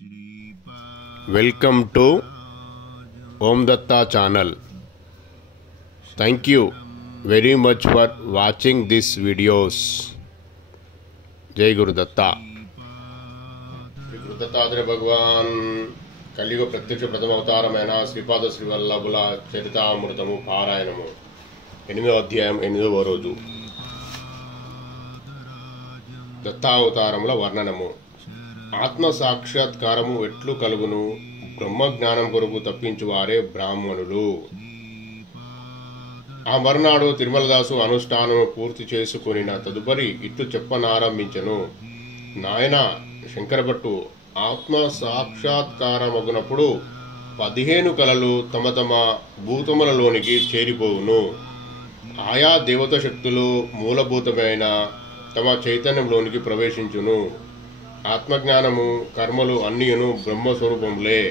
Welcome to Om Datta channel. Thank you very much for watching these videos. जय गुरुदत्ता. శ్రీ గురుదత్తాత్రేయ భగవాన్ కలియుగ ప్రత్యక్ష ప్రథమ అవతారమైన శ్రీపాద శ్రీవల్లభుల చరితామృతము పారాయణము 8వ అధ్యాయం 8వ రోజు. దత్తావతారముల వర్ణనము. ఆత్మ సాక్షాత్కారము ఎట్లు కలుగును? బ్రహ్మజ్ఞానం కొరకు తప్పించువారే బ్రాహ్మణులు. ఆ మరునాడు తిరుమలదాసు అనుష్ఠానము పూర్తి చేసుకొనిన తదుపరి ఇట్లు చెప్పనారంభించెను. నాయన శంకరభట్టు, ఆత్మ సాక్షాత్కారమగునప్పుడు 15 కళలు తమ తమ భూతములలోనికి చేరిపోవును. ఆయా దేవత శక్తులు మూలభూతమైన తమ చైతన్యంలోనికి ప్రవేశించును. ఆత్మజ్ఞానము కర్మలు అన్నియును బ్రహ్మస్వరూపములే,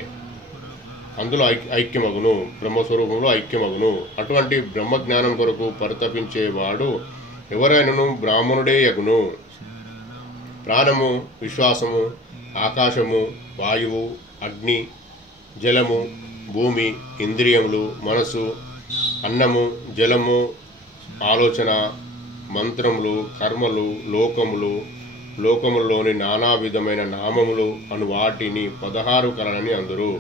అందులో ఐక్యమగును, బ్రహ్మస్వరూపంలో ఐక్యమగును. అటువంటి బ్రహ్మజ్ఞానం కొరకు పరితపించేవాడు ఎవరైనను బ్రాహ్మణుడే యగును. ప్రాణము, విశ్వాసము, ఆకాశము, వాయువు, అగ్ని, జలము, భూమి, ఇంద్రియములు, మనసు, అన్నము, జలము, ఆలోచన, మంత్రములు, కర్మలు, లోకములోని నానా విధమైన నామములు అను వాటిని 16 కళలని అందురు.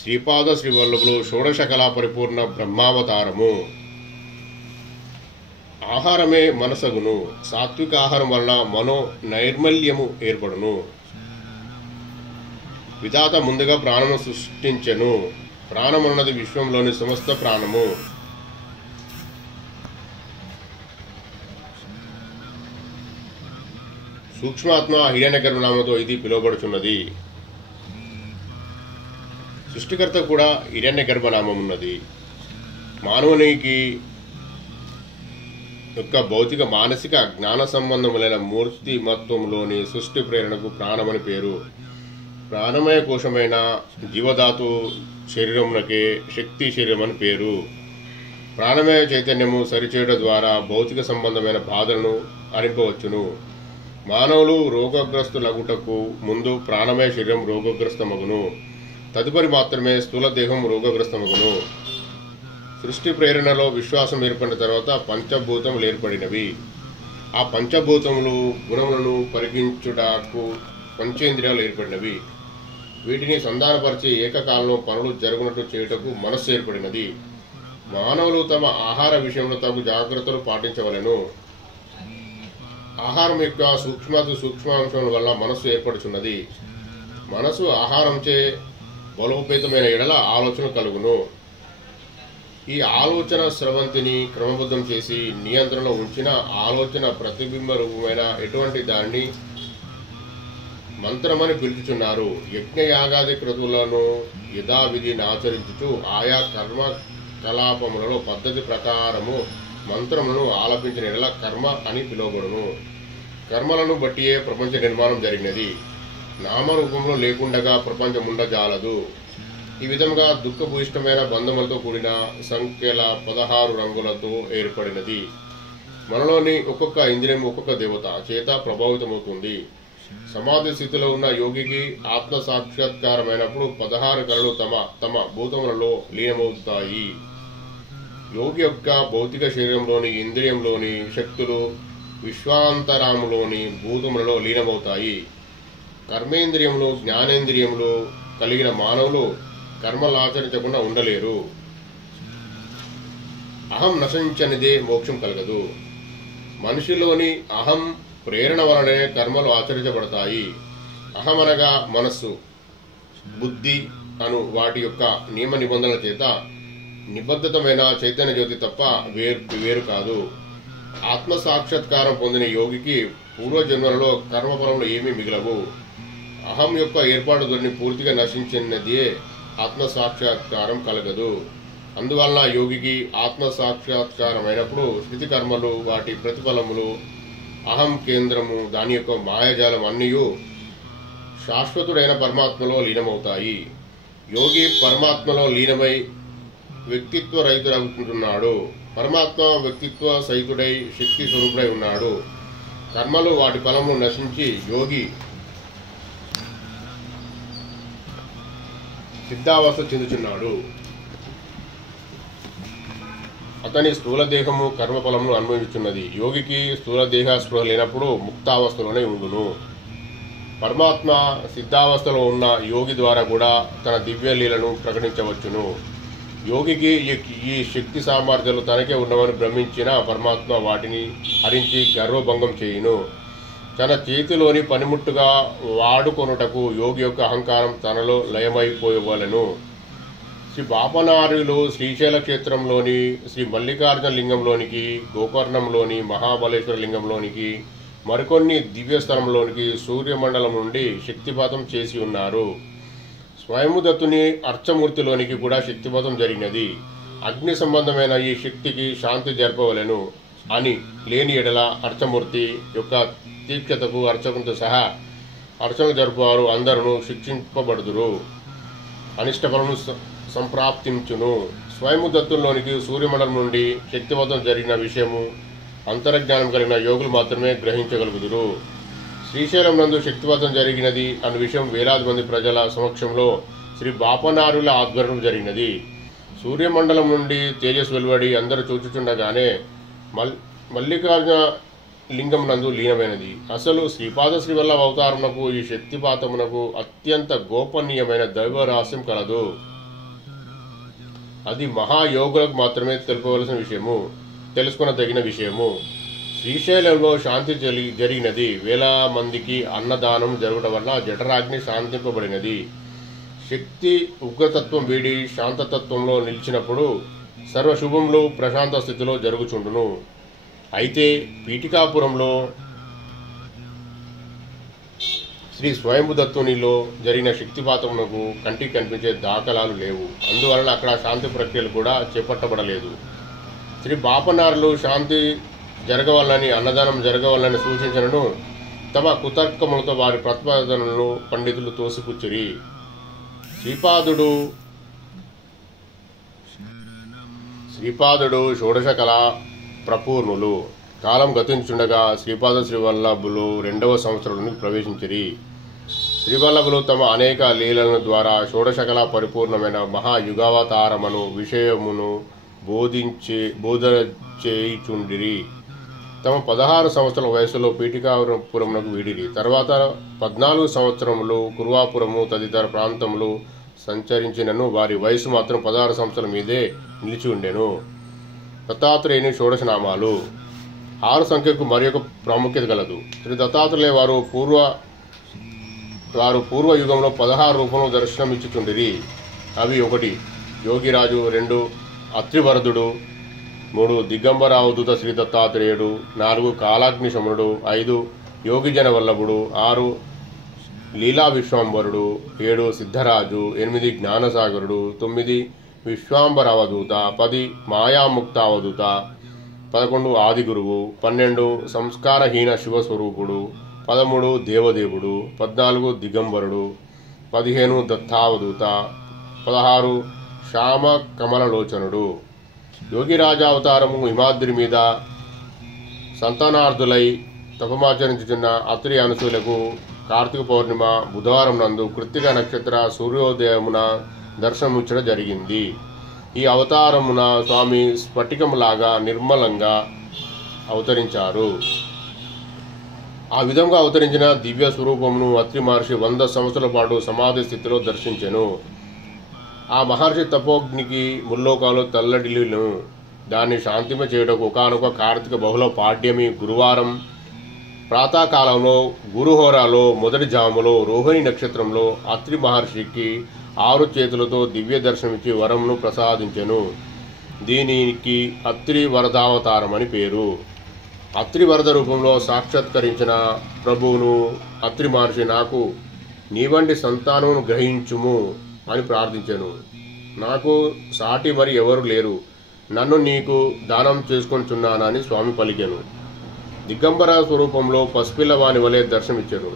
శ్రీపాద శ్రీవల్లభులు షోడశ కళా పరిపూర్ణ బ్రహ్మావతారము. ఆహారమే మనసగును. సాత్విక ఆహారం వల్ల మనో నైర్మల్యము ఏర్పడును. విధాత ముందుగా ప్రాణము సృష్టించెను. ప్రాణమున్నది విశ్వంలోని సమస్త ప్రాణము. సూక్ష్మాత్మ హిరణ్యగర్భ నామంతో ఇది పిలువబడుచున్నది. సృష్టికర్త కూడా హిరణ్యగర్భ నామం ఉన్నది. మానవునికి యొక్క భౌతిక మానసిక జ్ఞాన సంబంధములైన మూర్తిమత్వంలోని సృష్టి ప్రేరణకు ప్రాణమని పేరు. ప్రాణమయ కోశమైన జీవధాతు శరీరమునకే శక్తి శరీరం అని పేరు. ప్రాణమయ చైతన్యము సరిచేయడం ద్వారా భౌతిక సంబంధమైన బాధలను అరింపవచ్చును. మానవులు రోగగ్రస్తులగుటకు ముందు ప్రాణమయ శరీరం రోగగ్రస్తమగును. తదుపరి మాత్రమే స్థూల దేహం రోగగ్రస్తమగును. సృష్టి ప్రేరణలో విశ్వాసం ఏర్పడిన తర్వాత పంచభూతములు ఏర్పడినవి. ఆ పంచభూతములు గుణములను పరిగించుటకు పంచేంద్రియాలు ఏర్పడినవి. వీటిని సంధానపరిచి ఏకకాలంలో పనులు జరుగునట్టు చేయుటకు మనస్సు ఏర్పడినది. మానవులు తమ ఆహార విషయంలో తగు జాగ్రత్తలు పాటించవలెను. ఆహారం యొక్క సూక్ష్మాంశముల వల్ల మనస్సు ఏర్పడుచున్నది. మనసు ఆహారంచే బలోపేతమైన ఎడల ఆలోచన కలుగును. ఈ ఆలోచన స్రవంతిని క్రమబద్ధం చేసి నియంత్రణలో ఉంచిన ఆలోచన ప్రతిబింబ రూపమైన ఎటువంటి దాన్ని మంత్రమని పిలుచుచున్నారు. యజ్ఞయాగాది క్రతువులను యథావిధిని ఆచరించుచు ఆయా కర్మకలాపములలో పద్ధతి ప్రకారము మంత్రములను ఆలపించిన ఎడల కర్మ అని పిలువబడును. కర్మలను బట్టియే ప్రపంచ నిర్మాణం జరిగినది. నామరూపంలో లేకుండగా ప్రపంచం ఉండజాలదు. ఈ విధంగా దుఃఖభూయిష్టమైన బంధములతో కూడిన సంఖ్యల 16 రంగులతో ఏర్పడినది. మనలోని ఒక్కొక్క ఇంద్రియం ఒక్కొక్క దేవత చేత ప్రభావితమవుతుంది. సమాధి స్థితిలో ఉన్న యోగికి ఆత్మ సాక్షాత్కారమైనప్పుడు 16 కళలు తమ భూతములలో లీనమవుతాయి. యోగి యొక్క భౌతిక శరీరంలోని ఇంద్రియంలోని శక్తులు విశ్వాంతరాములోని భూతములలో లీనమవుతాయి. కర్మేంద్రియములు, జ్ఞానేంద్రియములు కలిగిన మానవులు కర్మలు ఆచరించకుండా ఉండలేరు. అహం నశించనిదే మోక్షం కలగదు. మనిషిలోని అహం ప్రేరణ వలనే కర్మలు ఆచరించబడతాయి. అహం అనగా మనస్సు, బుద్ధి అను వాటి యొక్క నియమ నిబంధనల చేత నిబద్ధతమైన చైతన్య జ్యోతి తప్ప వేరు కాదు. ఆత్మ సాక్షాత్కారం పొందిన యోగికి పూర్వజన్మలలో కర్మఫలంలో ఏమీ మిగలవు. అహం యొక్క ఏర్పాటు ధోరణి పూర్తిగా నశించినదే ఆత్మ సాక్షాత్కారం కలగదు. అందువలన యోగికి ఆత్మ సాక్షాత్కారం అయినప్పుడు స్థితి కర్మలు, వాటి ప్రతిఫలములు, అహం కేంద్రము, దాని యొక్క మాయాజాలం అన్నీ శాశ్వతుడైన పరమాత్మలో లీనమవుతాయి. యోగి పరమాత్మలో లీనమై వ్యక్తిత్వ రహితుడవుతున్నాడు. పరమాత్మ వ్యక్తిత్వ సహితుడై శక్తి స్వరూపుడై ఉన్నాడు. కర్మలు వాటి ఫలము నశించి యోగి సిద్ధావస్థ చెందుచున్నాడు. అతని స్థూల దేహము కర్మఫలమును అనుభవించున్నది. యోగికి స్థూల దేహ స్పృహ లేనప్పుడు ముక్తావస్థలోనే ఉండును. పరమాత్మ సిద్ధావస్థలో ఉన్న యోగి ద్వారా కూడా తన దివ్య లీలను ప్రకటించవచ్చును. యోగికి ఈ శక్తి సామర్థ్యాలు తనకే ఉన్నవని భ్రమించిన పరమాత్మ వాటిని హరించి గర్వభంగం చేయును. తన చేతిలోని పనిముట్టుగా వాడుకొనుటకు యోగి యొక్క అహంకారం తనలో లయమైపోవలెను. శ్రీ బాపనార్యులు శ్రీశైల క్షేత్రంలోని శ్రీ మల్లికార్జున లింగంలోనికి, గోకర్ణంలోని మహాబలేశ్వర లింగంలోనికి, మరికొన్ని దివ్యస్థలంలోనికి సూర్యమండలం నుండి శక్తిపాతం చేసి ఉన్నారు. స్వయందత్తుని అర్చమూర్తిలోనికి కూడా శక్తిపాతం జరిగినది. అగ్ని సంబంధమైన ఈ శక్తికి శాంతి జరపవలెను అని లేని ఎడల అర్చమూర్తి యొక్క తీక్షతకు అర్చకునితో సహా అర్చన జరుపువారు అందరూ శిక్షింపబడుదురు, అనిష్టఫలను సంప్రాప్తించును. స్వయందత్తుల్లోనికి సూర్యమండలం నుండి శక్తిపాతం జరిగిన విషయము అంతర్జ్ఞానం కలిగిన యోగులు మాత్రమే గ్రహించగలుగుదురు. శ్రీశైలం నందు శక్తిపాతం జరిగినది అన్న విషయం వేలాది మంది ప్రజల సమక్షంలో శ్రీ బాపనార్యుల ఆధ్వర్యం జరిగినది. సూర్యమండలం నుండి తేజస్సు వెలువడి అందరూ చూచుచుండగానే మల్లికార్జున లింగం నందు లీనమైనది. అసలు శ్రీపాద శ్రీవల్లభ అవతారమునకు ఈ శక్తిపాతమునకు అత్యంత గోపనీయమైన దైవ రహస్యం కలదు. అది మహాయోగులకు మాత్రమే తెలుసుకొనదగిన విషయము. శ్రీశైలంలో శాంతి జరిగినది. వేల మందికి అన్నదానం జరగడం వల్ల జఠరాగ్ని శాంతింపబడినది. శక్తి ఉగ్రతత్వం వీడి శాంతతత్వంలో నిలిచినప్పుడు సర్వశుభములు ప్రశాంత స్థితిలో జరుగుచుండును. అయితే పీఠికాపురంలో శ్రీ స్వయంభుదత్తునిలో జరిగిన శక్తిపాతమునకు కంటికి కనిపించే దాఖలాలు లేవు. అందువలన అక్కడ శాంతి ప్రక్రియలు కూడా చేపట్టబడలేదు. శ్రీ బాపనార్యులు శాంతి జరగవాలని, అన్నదానం జరగవాలని సూచించను తమ కుతర్కములతో వారి ప్రతిపాదనలను పండితులు తోసిపుచ్చిరి. శ్రీపాదుడు షోడశ కళా ప్రపూర్ణులు. కాలం గతించుండగా శ్రీపాద శ్రీవల్లభులు 2వ సంవత్సరంలోకి ప్రవేశించిరి. శ్రీవల్లభులు తమ అనేక లీలల ద్వారా షోడశకళా పరిపూర్ణమైన మహాయుగావతారమును విషయమును బోధన చేయుచుండిరి. తమ 16 సంవత్సరాల వయసులో పీఠికాపురమునకు వీడిరి. తర్వాత 14 సంవత్సరములు కురువాపురము తదితర ప్రాంతములు సంచరించినను వారి వయసు మాత్రం 16 సంవత్సరాల మీదే నిలిచి ఉండెను. దత్తాత్రేయుని షోడశనామాలు. 6 సంఖ్యకు మరి ఒక ప్రాముఖ్యత గలదు. శ్రీ దత్తాత్రేయ వారు పూర్వ యుగంలో 16 రూపంలో దర్శనమిచ్చుచుండిరి. అవి 1 యోగిరాజు, 2 అత్రివరదుడు, 3 దిగంబర అవధూత శ్రీ దత్తాత్రేయుడు, 4 కాలాగ్ని శమనుడు, 5 యోగిజన వల్లభుడు, 6 లీలా విశ్వాంబరుడు, 7 సిద్ధరాజు, 8 జ్ఞానసాగరుడు, 9 విశ్వాంబరావధూత, 10 మాయాముక్తావధూత, 11 ఆదిగురువు, 12 సంస్కారహీన శివస్వరూపుడు, 13 దేవదేవుడు, 14 దిగంబరుడు, 15 దత్తావధూత, 16 శ్యామ కమలలోచనుడు. యోగిరాజావతారము హిమాద్రి మీద సంతానార్థులై తపమాచరించుచున్న అత్రి అనసూలకు కార్తీక పౌర్ణిమ బుధవారం నందు కృత్తిక నక్షత్ర సూర్యోదయమున దర్శనమిచ్చడం జరిగింది. ఈ అవతారమున స్వామి స్ఫటికంలాగా నిర్మలంగా అవతరించారు. ఆ విధంగా అవతరించిన దివ్య స్వరూపమును అత్రి మహర్షి 100 సంవత్సరాల పాటు సమాధి స్థితిలో దర్శించెను. ఆ మహర్షి తపోగ్నికి ముల్లోకాలు తల్లడిల్లును. దాన్ని శాంతింప చేయుటకు ఒకానొక కార్తీక బహుళ పాడ్యమి గురువారం ప్రాతకాలంలో గురుహోరాలో మొదటి జాములో రోహిణి నక్షత్రంలో అత్రి మహర్షికి 6 చేతులతో దివ్య దర్శనమిచ్చి వరమును ప్రసాదించెను. దీనికి అత్రి వరదావతారం అని పేరు. అత్రి వరద రూపంలో సాక్షాత్కరించిన ప్రభువును అత్రి మహర్షి నాకు నీ వంటి సంతానమును గ్రహించుము అని ప్రార్థించెను. నాకు సాటి మరి ఎవరు లేరు, నన్ను నీకు దానం చేసుకొనిచున్నానని స్వామి పలికెను. దిగంబర స్వరూపంలో పసిపిల్లవాని వలె దర్శనమిచ్చెను.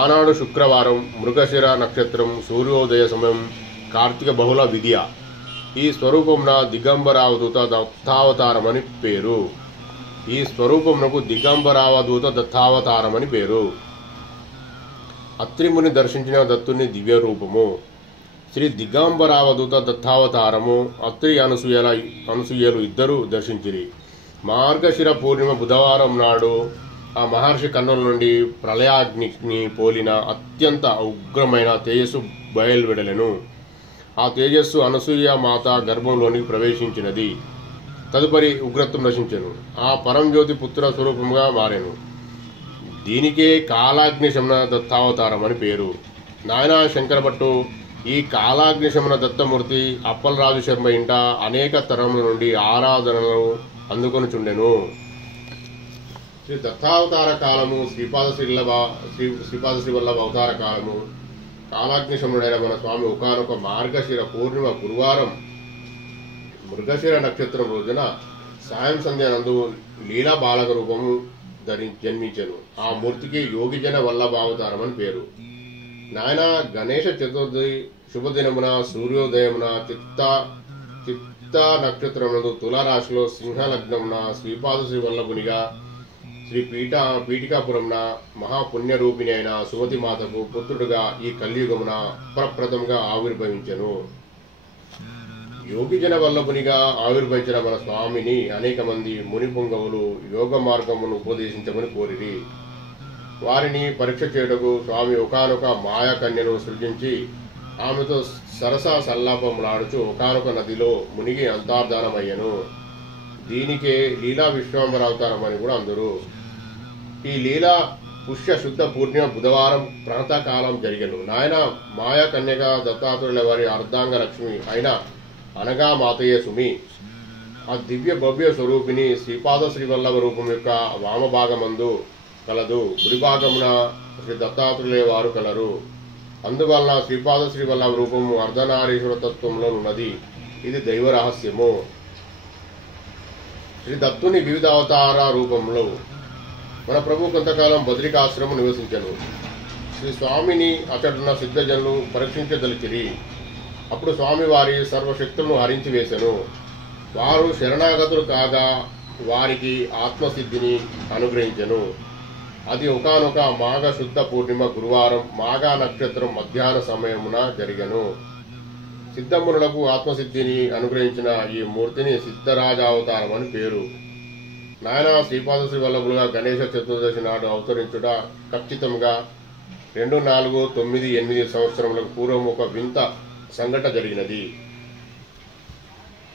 ఆనాడు శుక్రవారం, మృగశిర నక్షత్రం, సూర్యోదయ సమయం, కార్తీక బహుళ విద్య. ఈ స్వరూపమున దిగంబరావధూత దత్తావతారమని పేరు. ఈ స్వరూపమునకు దిగంబరావధూత దత్తావతారమని పేరు. అత్రిముని దర్శించిన దత్తుని దివ్య రూపము. శ్రీ దిగంబరావధూత దత్తావతారము అత్రి అనసూయలు ఇద్దరు దర్శించిరి. మార్గశిర పూర్ణిమ బుధవారం నాడు ఆ మహర్షి కన్నుల నుండి ప్రళయాగ్నిని పోలిన అత్యంత ఉగ్రమైన తేజస్సు బయలువెడలెను. ఆ తేజస్సు అనసూయ మాత గర్భంలోనికి ప్రవేశించినది. తదుపరి ఉగ్రత్వం నశించెను. ఆ పరంజ్యోతి పుత్ర స్వరూపంగా మారెను. దీనికే కాలాగ్ని శమన దత్తావతారం అని పేరు. నాయన శంకరభట్టు ఈ కాలాగ్ని శమన దత్తమూర్తి అప్పలరాజు శర్మ ఇంట అనేక తరముల నుండి ఆరాధనలు అందుకొని చుండెను. శ్రీ దత్తావతార కాలము, శ్రీపాద శ్రీవల్లభ అవతార కాలము, కాలాగ్ని శమనుడైన మన స్వామి ఒకానొక మార్గశిర పూర్ణిమ గురువారం మృగశిర నక్షత్రం రోజున సాయం సంధ్య నందు లీలా బాలక రూపము జన్మించెను. ఆ మూర్తికి యోగిజన వల్లభావతారం అని పేరు. నాయన గణేష చతుర్థి శుభదినమున సూర్యోదయమున చిత్త నక్షత్రమునందు తులారాశిలో సింహలగ్నమున శ్రీపాద శ్రీ వల్లభునిగా శ్రీ పీఠికాపురమున మహాపుణ్యరూపిణి అయిన సుమతి మాతకు పుత్రుడుగా ఈ కలియుగమున ప్రప్రథముగా ఆవిర్భవించెను. యోగిజన వల్లభునిగా ఆవిర్భవించిన మన స్వామిని అనేక మంది మునిపుంగవులు యోగ మార్గమును ఉపదేశించమని కోరిరి. వారిని పరీక్ష చేయుటకు స్వామి ఒకానొక మాయాకన్యను సృజించి ఆమెతో సరస సల్లాపములాడుచు ఒకానొక నదిలో మునిగి అంతర్ధానమయ్యను. దీనికే లీలా విశ్వాంబర అవతారం అని కూడా అందరు. ఈ లీలా పుష్య శుద్ధ పూర్ణిమ బుధవారం ప్రాతకాలం జరిగెను. నాయన మాయాకన్యగా దత్తాత్రేయుల వారి అర్ధాంగ లక్ష్మి అయిన అనగా మాతయ్య సుమి ఆ దివ్య భవ్య స్వరూపిణి శ్రీపాద శ్రీవల్లభ రూపం యొక్క వామభాగమందు కలదు. గుడిభాగమున శ్రీ దత్తాత్రేయుల వారు కలరు. అందువలన శ్రీపాద శ్రీవల్లభ రూపము అర్ధనారీశ్వర తత్వంలో ఉన్నది. ఇది దైవ రహస్యము. శ్రీ దత్తుని వివిధ అవతార రూపంలో మన ప్రభు కొంతకాలం బద్రికాశ్రమం నివసించను. శ్రీ స్వామిని అతడున్న సిద్ధజనులు పరీక్షించదలిచిరి. అప్పుడు స్వామి వారి సర్వశక్తులను హరించి వేసెను. వారు శరణాగతులు కాగా వారికి ఆత్మసిద్ధిని అనుగ్రహించెను. అది ఒకానొక మాఘ శుద్ధ పూర్ణిమ గురువారం మాఘ నక్షత్రం మధ్యాహ్న సమయమున జరిగెను. సిద్ధమునులకు ఆత్మసిద్ధిని అనుగ్రహించిన ఈ మూర్తిని సిద్ధరాజావతారం అని పేరు. నాయన శ్రీపాద శ్రీ వల్లభులుగా గణేష చతుర్దశి నాడు అవతరించుట ఖచ్చితంగా 2498 సంవత్సరములకు పూర్వం ఒక వింత సంఘటన జరిగినది.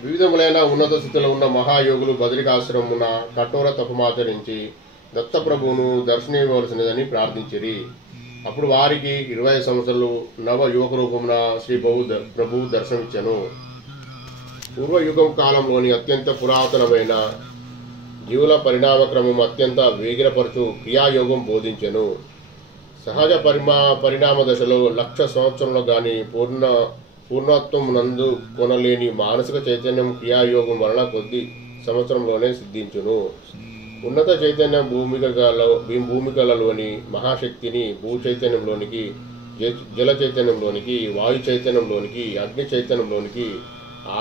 వివిధములైన ఉన్నత స్థితిలో ఉన్న మహాయోగులు బదరికాశ్రమమున కఠోర తపమాచరించి దత్తప్రభువును దర్శనమివ్వవలసినదని ప్రార్థించిరి. అప్పుడు వారికి 20 సంవత్సరాలు నవ యువక రూపమున శ్రీ ప్రభు దర్శనమిచ్చెను. పూర్వయుగం కాలంలోని అత్యంత పురాతనమైన జీవుల పరిణామక్రమం అత్యంత వేగిరపరచు క్రియాయోగం బోధించెను. సహజ పరిణామ దశలో 1,00,000 సంవత్సరంలో గాని పూర్ణత్వం నందు కొనలేని మానసిక చైతన్యం క్రియాయోగం వలన కొద్ది సంవత్సరంలోనే సిద్ధించును. ఉన్నత చైతన్యం భూమికలలోని మహాశక్తిని భూ చైతన్యంలోనికి, జల చైతన్యంలోనికి, వాయు చైతన్యంలోనికి, అగ్ని చైతన్యంలోనికి,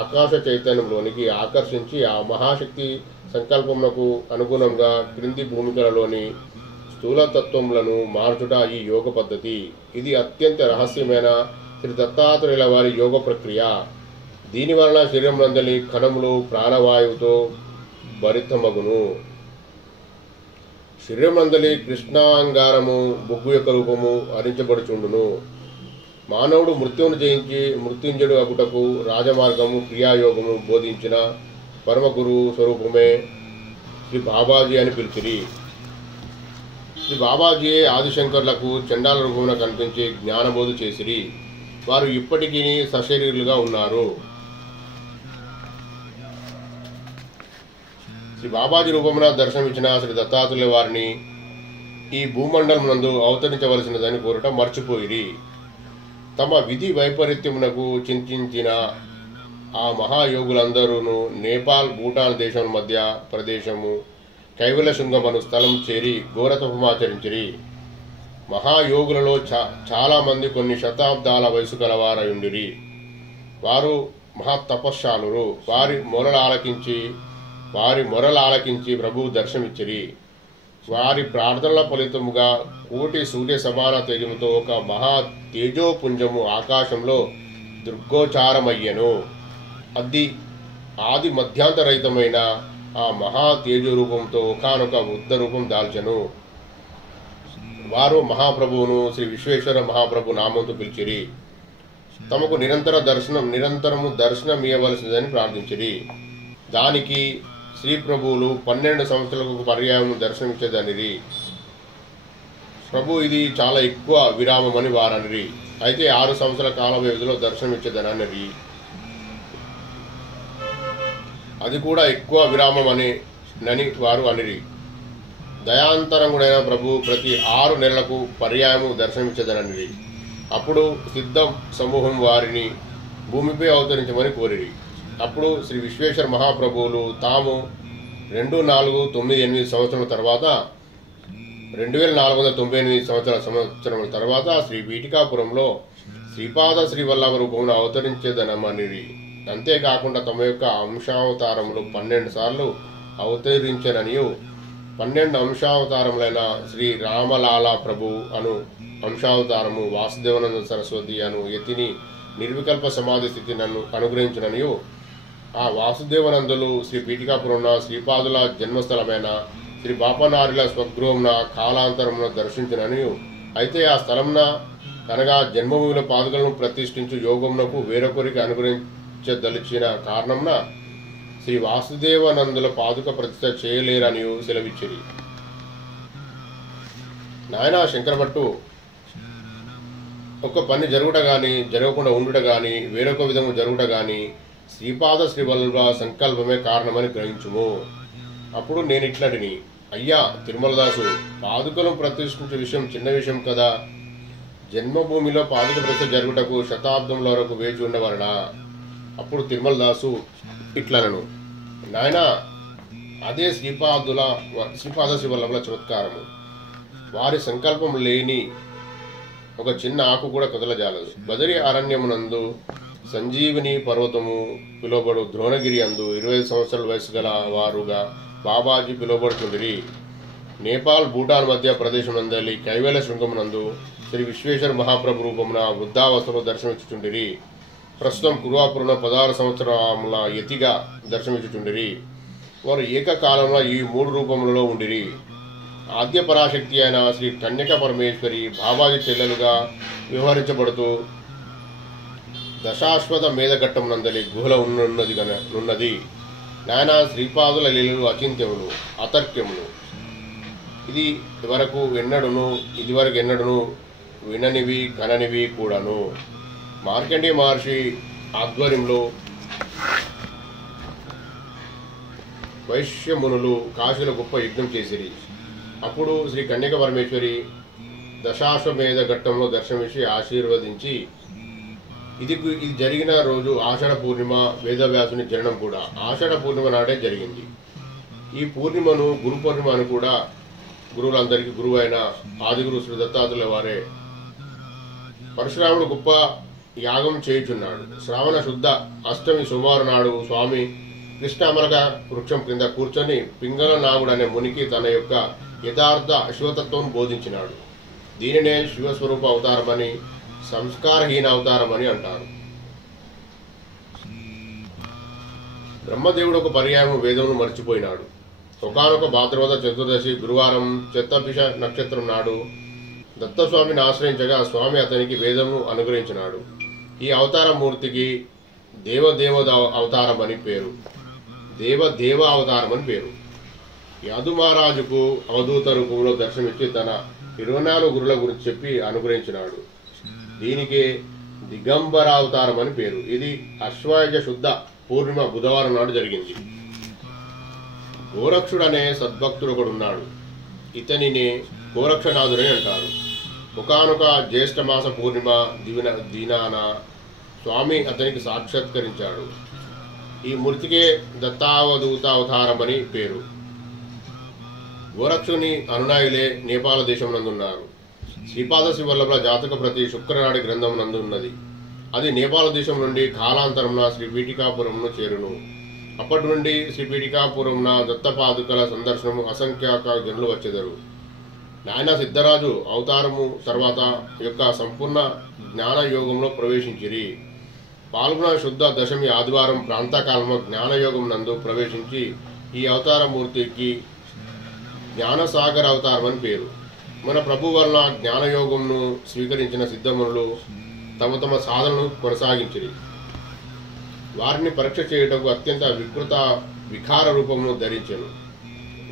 ఆకాశ చైతన్యంలోనికి ఆకర్షించి ఆ మహాశక్తి సంకల్పమునకు అనుగుణంగా క్రింది భూమికలలోని స్థూలతత్వములను మార్చుట ఈ యోగ పద్ధతి. ఇది అత్యంత రహస్యమైన శ్రీ దత్తాత్రేయుల వారి యోగ ప్రక్రియ. దీనివలన శరీరం నందలి కణములు ప్రాణవాయువుతో భరితమగును. శరీరం నందలి కృష్ణాంగారము బొగ్గు యొక్క రూపము హరించబడుచుండును. మానవుడు మృత్యువును జయించి మృత్యుంజయుడు అగుటకు రాజమార్గము క్రియాయోగము బోధించిన పరమగురు స్వరూపమే శ్రీ బాబాజీ అని పిలిచిరి. శ్రీ బాబాజీయే ఆదిశంకర్లకు చండాల రూపమున కనిపించి జ్ఞానబోధ చేసిరి. వారు ఇప్పటికీ సశరీరులుగా ఉన్నారు. శ్రీ బాబాజీ రూపమున దర్శనమిచ్చిన శ్రీ దత్తాత్రేయుల వారిని ఈ భూమండలం నందు అవతరించవలసినదని కోరటం మర్చిపోయిరి. తమ విధి వైపరీత్యమునకు చింతించిన ఆ మహాయోగులందరూ నేపాల్ భూటాన్ దేశం మధ్య ప్రదేశము కైవల్య శృంగమను స్థలం చేరి ఘోర తపమాచరించిరి. మహాయోగులలో చాలా మంది కొన్ని శతాబ్దాల వయసు గలవారయుండిరి. వారు మహాతపశ్శాలురు. వారి మొరలు ఆలకించి ప్రభువు దర్శనమిచ్చిరి. వారి ప్రార్థనల ఫలితముగా కోటి సూర్య సమాన తేజముతో ఒక మహా తేజోపుంజము ఆకాశంలో దుర్గోచారమయ్యను. అది ఆది మధ్యాంతరహితమైన ఆ మహా తేజో రూపంతో ఒకానొక వృద్ధ రూపం దాల్చెను. వారు మహాప్రభువును శ్రీ విశ్వేశ్వర మహాప్రభు నామంతో పిలిచిరి. తమకు నిరంతరము దర్శనమియవలసిందని ప్రార్థించిరి. దానికి శ్రీ ప్రభువులు 12 సంవత్సరాలకు పర్యాయం దర్శనమిచ్చేదనిరి. ప్రభు ఇది చాలా ఎక్కువ విరామమని వారనిరి. అయితే 6 సంవత్సరాల కాల వ్యవధిలో దర్శనమిచ్చేదననిరి. అది కూడా ఎక్కువ విరామం నని వారు అనిరి. దయాంతరంగుడైన ప్రభు ప్రతి 6 నెలలకు పర్యాయము దర్శనమిచ్చేదననిరి. అప్పుడు సిద్ధ సమూహం వారిని భూమిపై అవతరించమని కోరిరి. అప్పుడు శ్రీ విశ్వేశ్వర మహాప్రభువులు తాము 2498 సంవత్సరాల తర్వాత 2498 సంవత్సరాల తర్వాత శ్రీ పీఠికాపురంలో శ్రీపాద శ్రీవల్లభ రూపమును అవతరించేదనమనిరి. అంతేకాకుండా తమ యొక్క అంశావతారములు 12 సార్లు అవతరించననియు 12 అంశావతారములైన శ్రీ రామలాలా ప్రభు అను అంశావతారము, వాసుదేవానంద సరస్వతి అను యతిని నిర్వికల్ప సమాధి స్థితి నన్ను అనుగ్రహించిననియు, ఆ వాసుదేవనందులు శ్రీ పీఠికాపురంన శ్రీపాదుల జన్మస్థలమైన శ్రీ బాపనారిల స్వగృహంన కాలాంతరమున దర్శించిననియు, అయితే ఆ స్థలంన అనగా జన్మభూమిలో పాదుకలను ప్రతిష్ఠించు యోగమునకు వేరొకరికి అనుగ్రహించదలిచిన కారణంన శ్రీ వాసుదేవానందుల పాదుక ప్రతిష్ఠ చేయలేరనియు సెలవిచ్చిరి. నాయన శంకరభట్టు, ఒక పని జరుగుట గాని జరగకుండా ఉండుట గాని వేరొక విధము జరుగుట గాని శ్రీపాద శ్రీవల్లభ సంకల్పమే కారణమని గ్రహించుము. అప్పుడు నేనిట్లటిని, అయ్యా తిరుమలదాసు, పాదుకలను ప్రతిష్ఠించే విషయం చిన్న విషయం కదా. జన్మభూమిలో పాదుక ప్రతిష్ఠ జరుగుటకు శతాబ్దముల వరకు వేచి ఉండవలనా? అప్పుడు తిరుమలదాసు ఇట్లనను, నాయన అదే శ్రీపాద శ్రీవల్లభుల చమత్కారము. వారి సంకల్పం లేని ఒక చిన్న ఆకు కూడా కదలజాలదు. బదరి అరణ్యమునందు సంజీవిని పర్వతము పిలువబడు ద్రోణగిరి అందు 25 సంవత్సరాల వయసు గల వారుగా బాబాజీ పిలువబడుతుండిరి. నేపాల్ భూటాన్ మధ్య ప్రదేశమునందలి కైవేల శృంగమునందు శ్రీ విశ్వేశ్వర మహాప్రభు రూపమున వృద్ధావస్థలో దర్శనమిచ్చుచుండిరి. ప్రస్తుతం కురువాపురంలో 16 సంవత్సరముల యతిగా దర్శనమిచ్చుచుండిరి. వారు ఏకకాలంలో ఈ 3 రూపములలో ఉండిరి. ఆద్య పరాశక్తి అయిన శ్రీ కన్యక పరమేశ్వరి బాబాజీ చెల్లెలుగా వ్యవహరించబడుతూ దశాశ్వత మేధఘట్టమునందలి గుహల ఉన్నది. నాయన శ్రీపాదుల లీలలు అచింత్యములు, అతర్క్యములు. ఇదివరకు ఎన్నడూను విననివి కననివి కూడాను. మార్కండేయ మహర్షి ఆధ్వర్యంలో వైశ్యమునులు కాశీలో గొప్ప యజ్ఞం చేసిరి. అప్పుడు శ్రీ కన్యక పరమేశ్వరి దశాశ్వమేధ ఘట్టంలో దర్శనమిచ్చి ఆశీర్వదించి, ఇది జరిగిన రోజు ఆషాఢ పూర్ణిమ, వేదవ్యాసుని జననం కూడా ఆషాఢ పూర్ణిమ నాడే జరిగింది. ఈ పూర్ణిమను గురు పూర్ణిమ అని కూడా గురువులందరికీ గురువు అయిన ఆదిగురు శ్రీ దత్తాత్రేయుల వారే. పరశురాముడు గొప్ప యాగం చేయుచున్నాడు. శ్రావణ శుద్ధ అష్టమి సోమవారం నాడు స్వామి కృష్ణామలక వృక్షం క్రింద కూర్చొని పింగళ నాగుడు అనే మునికి తన యొక్క యథార్థ శివతత్వం బోధించినాడు. దీనినే శివస్వరూప అవతారమని, సంస్కారహీన అవతారమని అంటారు. బ్రహ్మదేవుడు ఒక పర్యాయం వేదమును మర్చిపోయినాడు. ఒకనొక భాద్రపద చతుర్దశి గురువారం చెత్తపిష నక్షత్రం నాడు దత్తస్వామిని ఆశ్రయించగా స్వామి అతనికి వేదమును అనుగ్రహించినాడు. ఈ అవతారమూర్తికి దేవదేవ అవతారం అని పేరు, దేవ అవతారం అని పేరు. యాదు మహారాజుకు అవధూత రూపంలో దర్శనమిచ్చి తన 24 గురుల గురించి చెప్పి అనుగ్రహించినాడు. దీనికి దిగంబర అవతారం అని పేరు. ఇది అశ్వయుజ శుద్ధ పూర్ణిమ బుధవారం నాడు జరిగింది. గోరక్షుడు అనే సద్భక్తుడు ఒకడున్నాడు. ఇతనిని గోరక్షనాథుడని అంటారు. ఒకనొక జ్యేష్ఠ మాస పూర్ణిమ దీనాన స్వామి అతనికి సాక్షాత్కరించాడు. ఈ మూర్తికే దత్తావధూత అవతారం అని పేరు. గోరక్షుని అనునాయులే నేపాల దేశం నందున్నారు. శ్రీపాద శ్రీవల్లభుల జాతక ప్రతి శుక్రనాడి గ్రంథం నందు ఉన్నది. అది నేపాల దేశం నుండి కాలాంతరంన శ్రీ పీఠికాపురంను చేరును. అప్పటి నుండి శ్రీ పీఠికాపురంన దత్తపాదుకల సందర్శనము అసంఖ్యాక జనులు వచ్చెదరు. నాయన సిద్ధరాజు అవతారము తర్వాత యొక్క సంపూర్ణ జ్ఞాన యోగంలో ప్రవేశించిరి. పాల్గొన శుద్ధ దశమి ఆదివారం ప్రాంతకాలంలో జ్ఞానయోగం నందు ప్రవేశించి ఈ అవతారమూర్తికి జ్ఞానసాగర అవతారం అని పేరు. మన ప్రభు వలన జ్ఞానయోగంను స్వీకరించిన సిద్ధమునులు తమ తమ సాధనను కొనసాగించిరి. వారిని పరీక్ష చేయుటకు అత్యంత వికృత వికార రూపమును ధరించెను.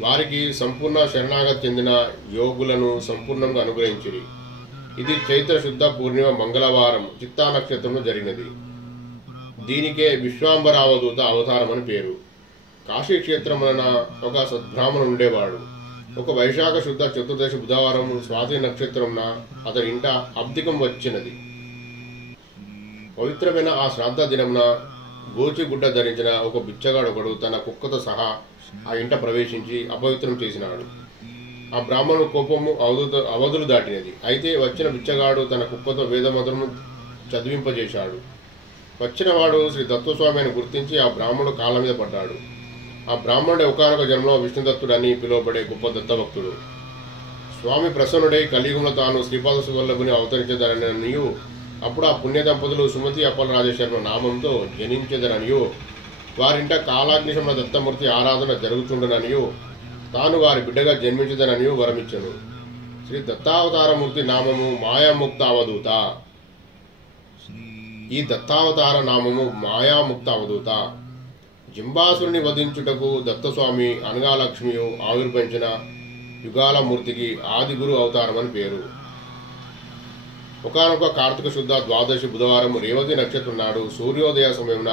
వారికి సంపూర్ణ శరణాగతి చెందిన యోగులను సంపూర్ణంగా అనుగ్రహించిరి. ఇది చైత్ర శుద్ధ పూర్ణిమ మంగళవారం చిత్తా నక్షత్రంలో జరిగినది. దీనికే విశ్వాంబరావధూత అవతారం అని పేరు. కాశీ క్షేత్రమున ఒక సద్బ్రాహ్మణుడు ఉండేవాడు. ఒక వైశాఖ శుద్ధ చతుర్దశి బుధవారం స్వాతి నక్షత్రంన అతని ఇంట అబ్దికం వచ్చినది. పవిత్రమైన ఆ శ్రాద్ధ దినమున గోచిగుడ్డ ధరించిన ఒక బిచ్చగాడొకడు తన కుక్కతో సహా ఆ ఇంట ప్రవేశించి అపవిత్రం చేసినాడు. ఆ బ్రాహ్మణుడు కోపము అవధులు దాటినది. అయితే వచ్చిన బిచ్చగాడు తన కుక్కతో వేదమంత్రము చదివింపజేశాడు. వచ్చినవాడు శ్రీ దత్తస్వామి అని గుర్తించి ఆ బ్రాహ్మణుడు కాళ్ళ మీద పడ్డాడు. ఆ బ్రాహ్మణుడు ఒకనొక జన్మలో విష్ణుదత్తుడని పిలువబడే గొప్ప దత్తభక్తుడు. స్వామి ప్రసన్నుడై కలియుగంలో తాను శ్రీపాద సువల్లభుని అవతరించదననియు, అప్పుడు ఆ పుణ్య దంపతులు సుమతి అప్పల రాజేశ్వర నామంతో జనించదననియు, వారింట కాలాగ్నిశమ దత్తమూర్తి ఆరాధన జరుగుతుండననియు, తాను వారి బిడ్డగా జన్మించదననియు వరమిచ్చను. శ్రీ దత్తావతారమూర్తి నామము మాయాముక్త అవధూత. ఈ దత్తావతార నామము మాయాముక్త అవధూత. జింబాసురుని వధించుటకు దత్తస్వామి అనగాలక్ష్మియు ఆవిర్భవించిన యుగాలమూర్తికి ఆదిగురు అవతారం అని పేరు. ఒకనొక కార్తీక శుద్ధ ద్వాదశి బుధవారం రేవతి నక్షత్రం నాడు సూర్యోదయ సమయమున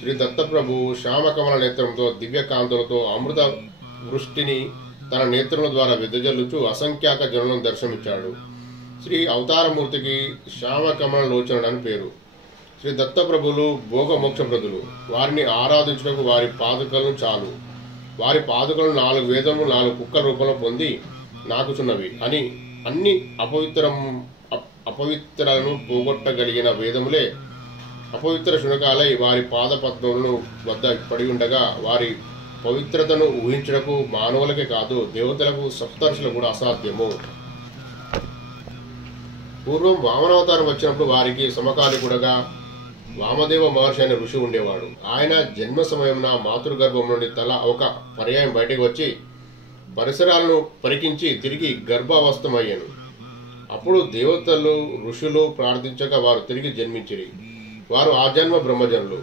శ్రీ దత్తప్రభు శ్యామకమల నేత్రంతో దివ్యకాంతులతో అమృత వృష్టిని తన నేత్రముల ద్వారా వెదజల్లుచు అసంఖ్యాక జనులను దర్శనమిచ్చాడు. శ్రీ అవతారమూర్తికి శ్యామకమల లోచనుడు అని పేరు. శ్రీ దత్తప్రభులు భోగమోక్షప్రదులు. వారిని ఆరాధించుటకు వారి పాదుకలను చాలు. వారి పాదుకలను 4 వేదములు 4 కుక్కల రూపంలో పొంది నాకుచున్నవి అని అన్ని అపవిత్రలను పోగొట్టగలిగిన వేదములే అపవిత్ర శునకాలై వారి పాదపద్మములను వద్ద పడి ఉండగా వారి పవిత్రతను ఊహించడకు మానవులకే కాదు దేవతలకు సప్తర్షులకు కూడా అసాధ్యము. పూర్వం వామనావతారం వచ్చినప్పుడు వారికి సమకాలికుడగా వామదేవ మహర్షి అనే ఋషి ఉండేవాడు. ఆయన జన్మ సమయమున మాతృగర్భం నుండి తల ఒక పర్యాయం బయటకు వచ్చి పరిసరాలను పరికించి తిరిగి గర్భావస్థమయ్యాను. అప్పుడు దేవతలు ఋషులు ప్రార్థించక వారు తిరిగి జన్మించిరి. వారు ఆజన్మ బ్రహ్మజనులు.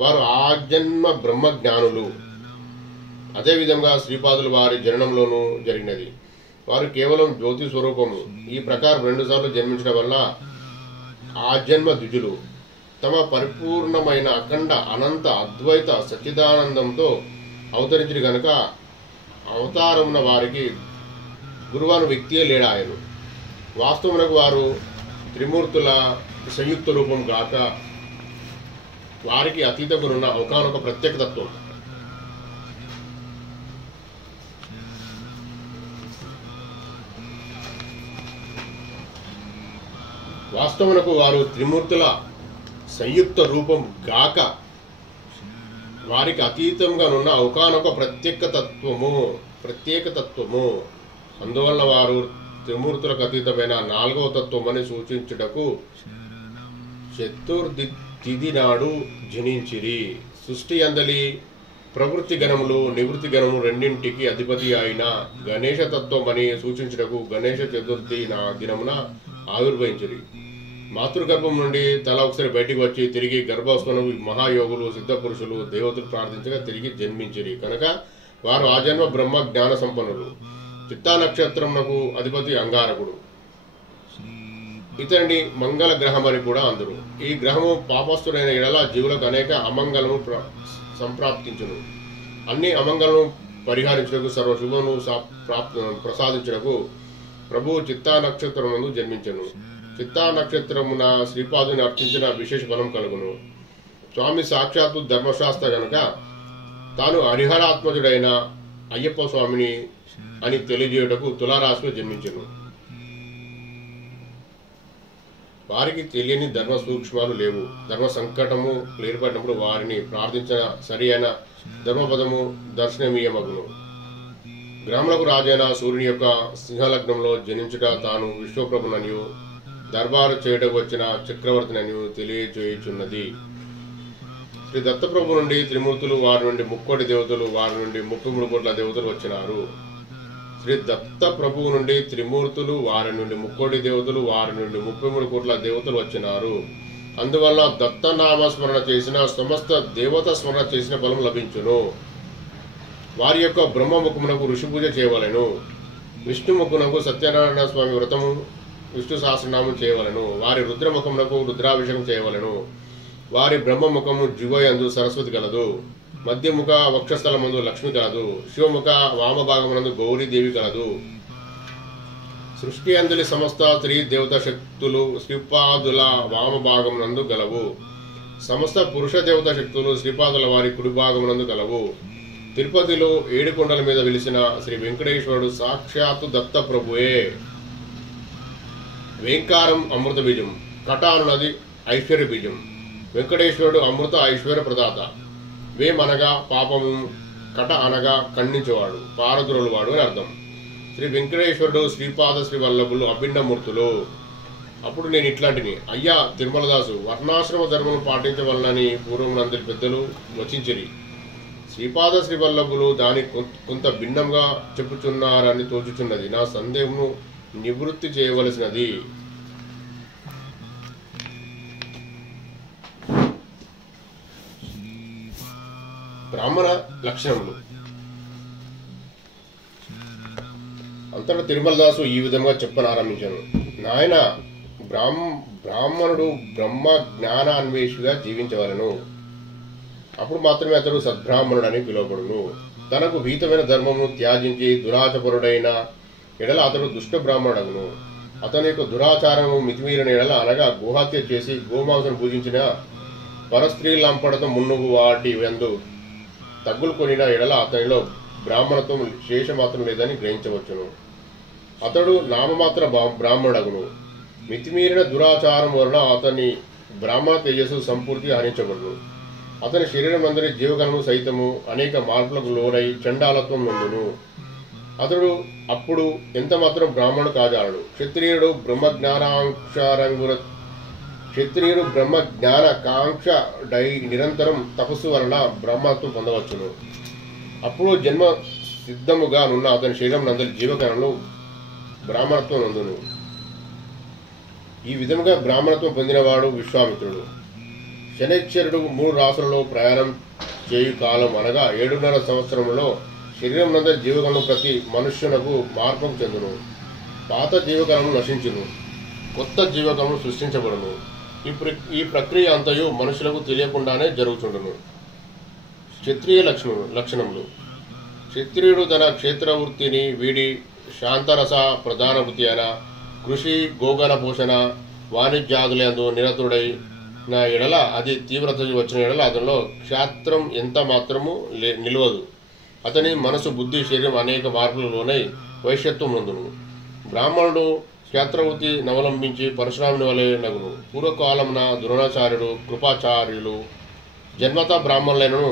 వారు ఆజన్మ బ్రహ్మజ్ఞానులు. అదేవిధంగా శ్రీపాదులు వారి జననంలోనూ జరిగినది. వారు కేవలం జ్యోతి స్వరూపము. ఈ ప్రకారం 2 సార్లు జన్మించడం వల్ల ఆజన్మ ద్విజులు. తమ పరిపూర్ణమైన అఖండ అనంత అద్వైత సచ్చిదానందంతో అవతరించిరి గనుక అవతారమున వారికి గురువాను వ్యక్తియే లేడాయను. వాస్తవమునకు వారు త్రిమూర్తుల సంయుక్త రూపం గాక వారికి అతీతమునున్న ఒకనొక ప్రత్యేక తత్వం. వాస్తవమునకు వారు త్రిమూర్తుల సంయుక్త రూపం గాక వారికి అతీతంగానున్న ఒకనొక ప్రత్యేక తత్వము. అందువల్ల వారు త్రిమూర్తులకు అతీతమైన 4వ తత్వమని సూచించుటకు చతుర్థి నాడు జనించిరి. సృష్టి అందలి ప్రవృత్తి గణములు నివృత్తి గణము రెండింటికి అధిపతి అయిన గణేశ తత్వం అని సూచించుటకు గణేశ చతుర్థి దినమున ఆవిర్భవించిరి. మాతృగర్భం నుండి తల ఒకసారి బయటికి వచ్చి తిరిగి గర్భావస్థను మహాయోగులు సిద్ధపురుషులు దేవతలు ప్రార్థించగా తిరిగి జన్మించిరి కనుక వారు ఆజన్మ బ్రహ్మ జ్ఞాన సంపన్నులు. చిత్తా నక్షత్రమునకు అధిపతి అంగారకుడు. ఇతని మంగళ గ్రహం అని కూడా అందరు. ఈ గ్రహము పాపస్థుడైన ఎడల జీవులకు అనేక అమంగళము సంప్రాప్తించును. అన్ని అమంగళను పరిహరించుటకు సర్వశుభమును ప్రసాదించుటకు ప్రభువు చిత్తా నక్షత్రమునందు జన్మించను. చిత్తా నక్షత్రమున శ్రీపాదుని అర్చించిన విశేష ఫలం కలుగును. స్వామి సాక్షాత్తు ధర్మశాస్త్ర గనుక తాను హరిహరాత్మజుడైన అయ్యప్ప స్వామిని అని తెలియజేయుటకు తులారాశిలో జన్మించను. వారికి తెలియని ధర్మ సూక్ష్మాలు లేవు. ధర్మ సంకటము ఏర్పడినప్పుడు వారిని ప్రార్థించిన సరి అయిన ధర్మపదము దర్శనమీయమగును. గ్రాములకు రాజైన సూర్యుని యొక్క సింహలగ్నంలో జనించుట తాను విశ్వప్రభుననియు దర్బారు చేయటకు వచ్చిన చక్రవర్తిని తెలియజేయుచున్నది. శ్రీ దత్తప్రభు నుండి త్రిమూర్తులు, వారి నుండి 30 దేవతలు, వారి నుండి 33 కోట్ల దేవతలు వచ్చినారు. శ్రీ దత్త ప్రభువు నుండి త్రిమూర్తులు, వారి నుండి 30 దేవతలు, వారి నుండి 33 కోట్ల దేవతలు వచ్చినారు. అందువల్ల దత్తనామ స్మరణ చేసిన సమస్త దేవత స్మరణ చేసిన ఫలం లభించును. వారి యొక్క బ్రహ్మముఖమునకు ఋషి పూజ చేయవలెను. విష్ణుముఖమునకు సత్యనారాయణ స్వామి వ్రతము, విష్ణు సహస్రనామం చేయవలెను. వారి రుద్రముఖమునకు రుద్రాభిషేకం చేయవలెను. వారి బ్రహ్మముఖము జిగోయందు సరస్వతి కలదు. మధ్యముఖ వక్షస్థలమందు లక్ష్మి కలదు. శివముఖ వామభాగమునందు గౌరీదేవి కలదు. సృష్టి అందలి సమస్త స్త్రీ దేవతా శక్తులు శ్రీపాదుల వామభాగమునందు గలవు. సమస్త పురుష దేవతా శక్తులు శ్రీపాదుల వారి కుడి భాగమునందు గలవు. తిరుపతిలో 7 కొండల మీద వెలిసిన శ్రీ వెంకటేశ్వరుడు సాక్షాత్తు దత్త ప్రభువే. వేంకారం అమృత బీజం, కట అనున్నది ఐశ్వర్య బీజం. వెంకటేశ్వరుడు అమృత ఐశ్వర్య ప్రదాత. వేం అనగా పాపము, కట అనగా ఖండించేవాడు, పారదురులవాడు అని అర్థం. శ్రీ వెంకటేశ్వరుడు శ్రీపాద శ్రీవల్లభులు అభిన్నమూర్తులు. అప్పుడు నేను ఇట్లాంటిని, అయ్యా తిరుమలదాసు, వర్ణాశ్రమ ధర్మం పాటించవలనని పూర్వమునందరి పెద్దలు వచించిరి. శ్రీపాద శ్రీవల్లభులు దాని కొంత భిన్నంగా చెప్పుచున్నారని తోచుచున్నది. నా సందేహమును నివృత్తి చేయవలసినది. బ్రాహ్మణ లక్షణములు. అంతటా తిరుమలదాసు ఈ విధంగా చెప్పనారంభించాను. నాయన, బ్రాహ్మణుడు బ్రహ్మ జ్ఞానాన్వేషిగా జీవించవలను. అప్పుడు మాత్రమే అతడు సద్బ్రాహ్మణుడని పిలువబడును. తనకు భీతమైన ధర్మము త్యాజించి దురాచపరుడైన ఎడల అతడు దుష్ట బ్రాహ్మణుడగును. అతని యొక్క దురాచారము మితిమీరిన ఎడల, అనగా గోహత్య చేసి గోమాంసం పూజించిన పరస్త్రీ లంపడతో మున్నుగు వాటి ఎందు తగ్గులు కొనిన ఎడల అతనిలో బ్రాహ్మణత్వం శేషమాత్రం లేదని గ్రహించవచ్చును. అతడు నామమాత్ర బ్రాహ్మణుడగును. మితిమీరిన దురాచారం వలన అతని బ్రాహ్మణ తేజస్సు సంపూర్తిగా హరించబడును. అతని శరీరం అందరి జీవగణము సైతము అనేక మార్పులకు లోనై చండాలత్వం నందును. అతడు అప్పుడు ఎంత మాత్రం బ్రాహ్మణుడు కాజాలడు. క్షత్రియుడు బ్రహ్మజ్ఞాన కాంక్ష నిరంతరం తపస్సు వలన బ్రహ్మత్వం పొందవచ్చును. అప్పుడు జన్మ సిద్ధముగా నున్న అతని శరీరం నందరి జీవగణములు బ్రాహ్మణత్వం నందును. ఈ విధముగా బ్రాహ్మణత్వం పొందినవాడు విశ్వామిత్రుడు. శనైశ్వరుడు 3 రాసులలో ప్రయాణం చేయు కాలం, అనగా 7.5 సంవత్సరంలో శరీరం నందరి జీవగణం ప్రతి మనుష్యునకు మార్పుకు చెందును. పాత జీవగణము నశించును, కొత్త జీవగణము సృష్టించబడును. ఈ ప్రక్రియ అంతయు మనుషులకు తెలియకుండానే జరుగుతుండును. క్షత్రియ లక్షణములు. క్షత్రియుడు తన క్షేత్రవృత్తిని వీడి శాంతరస ప్రధాన వృత్తి అయిన కృషి, గోగణ పోషణ, వాణిజ్యాదులందు నిరతుడైన ఎడల, అది తీవ్రత వచ్చిన ఎడల అతనిలో క్షాత్రం ఎంత మాత్రము నిలవదు. అతని మనసు, బుద్ధి, శరీరం అనేక మార్పులలోనై వైశ్యత్వం నందును. బ్రాహ్మణుడు క్షేత్రవృత్తి నవలంబించి పరశురాముని వలె నగును. పూర్వకాలమున ద్రోణాచార్యుడు, కృపాచార్యులు జన్మత బ్రాహ్మణులను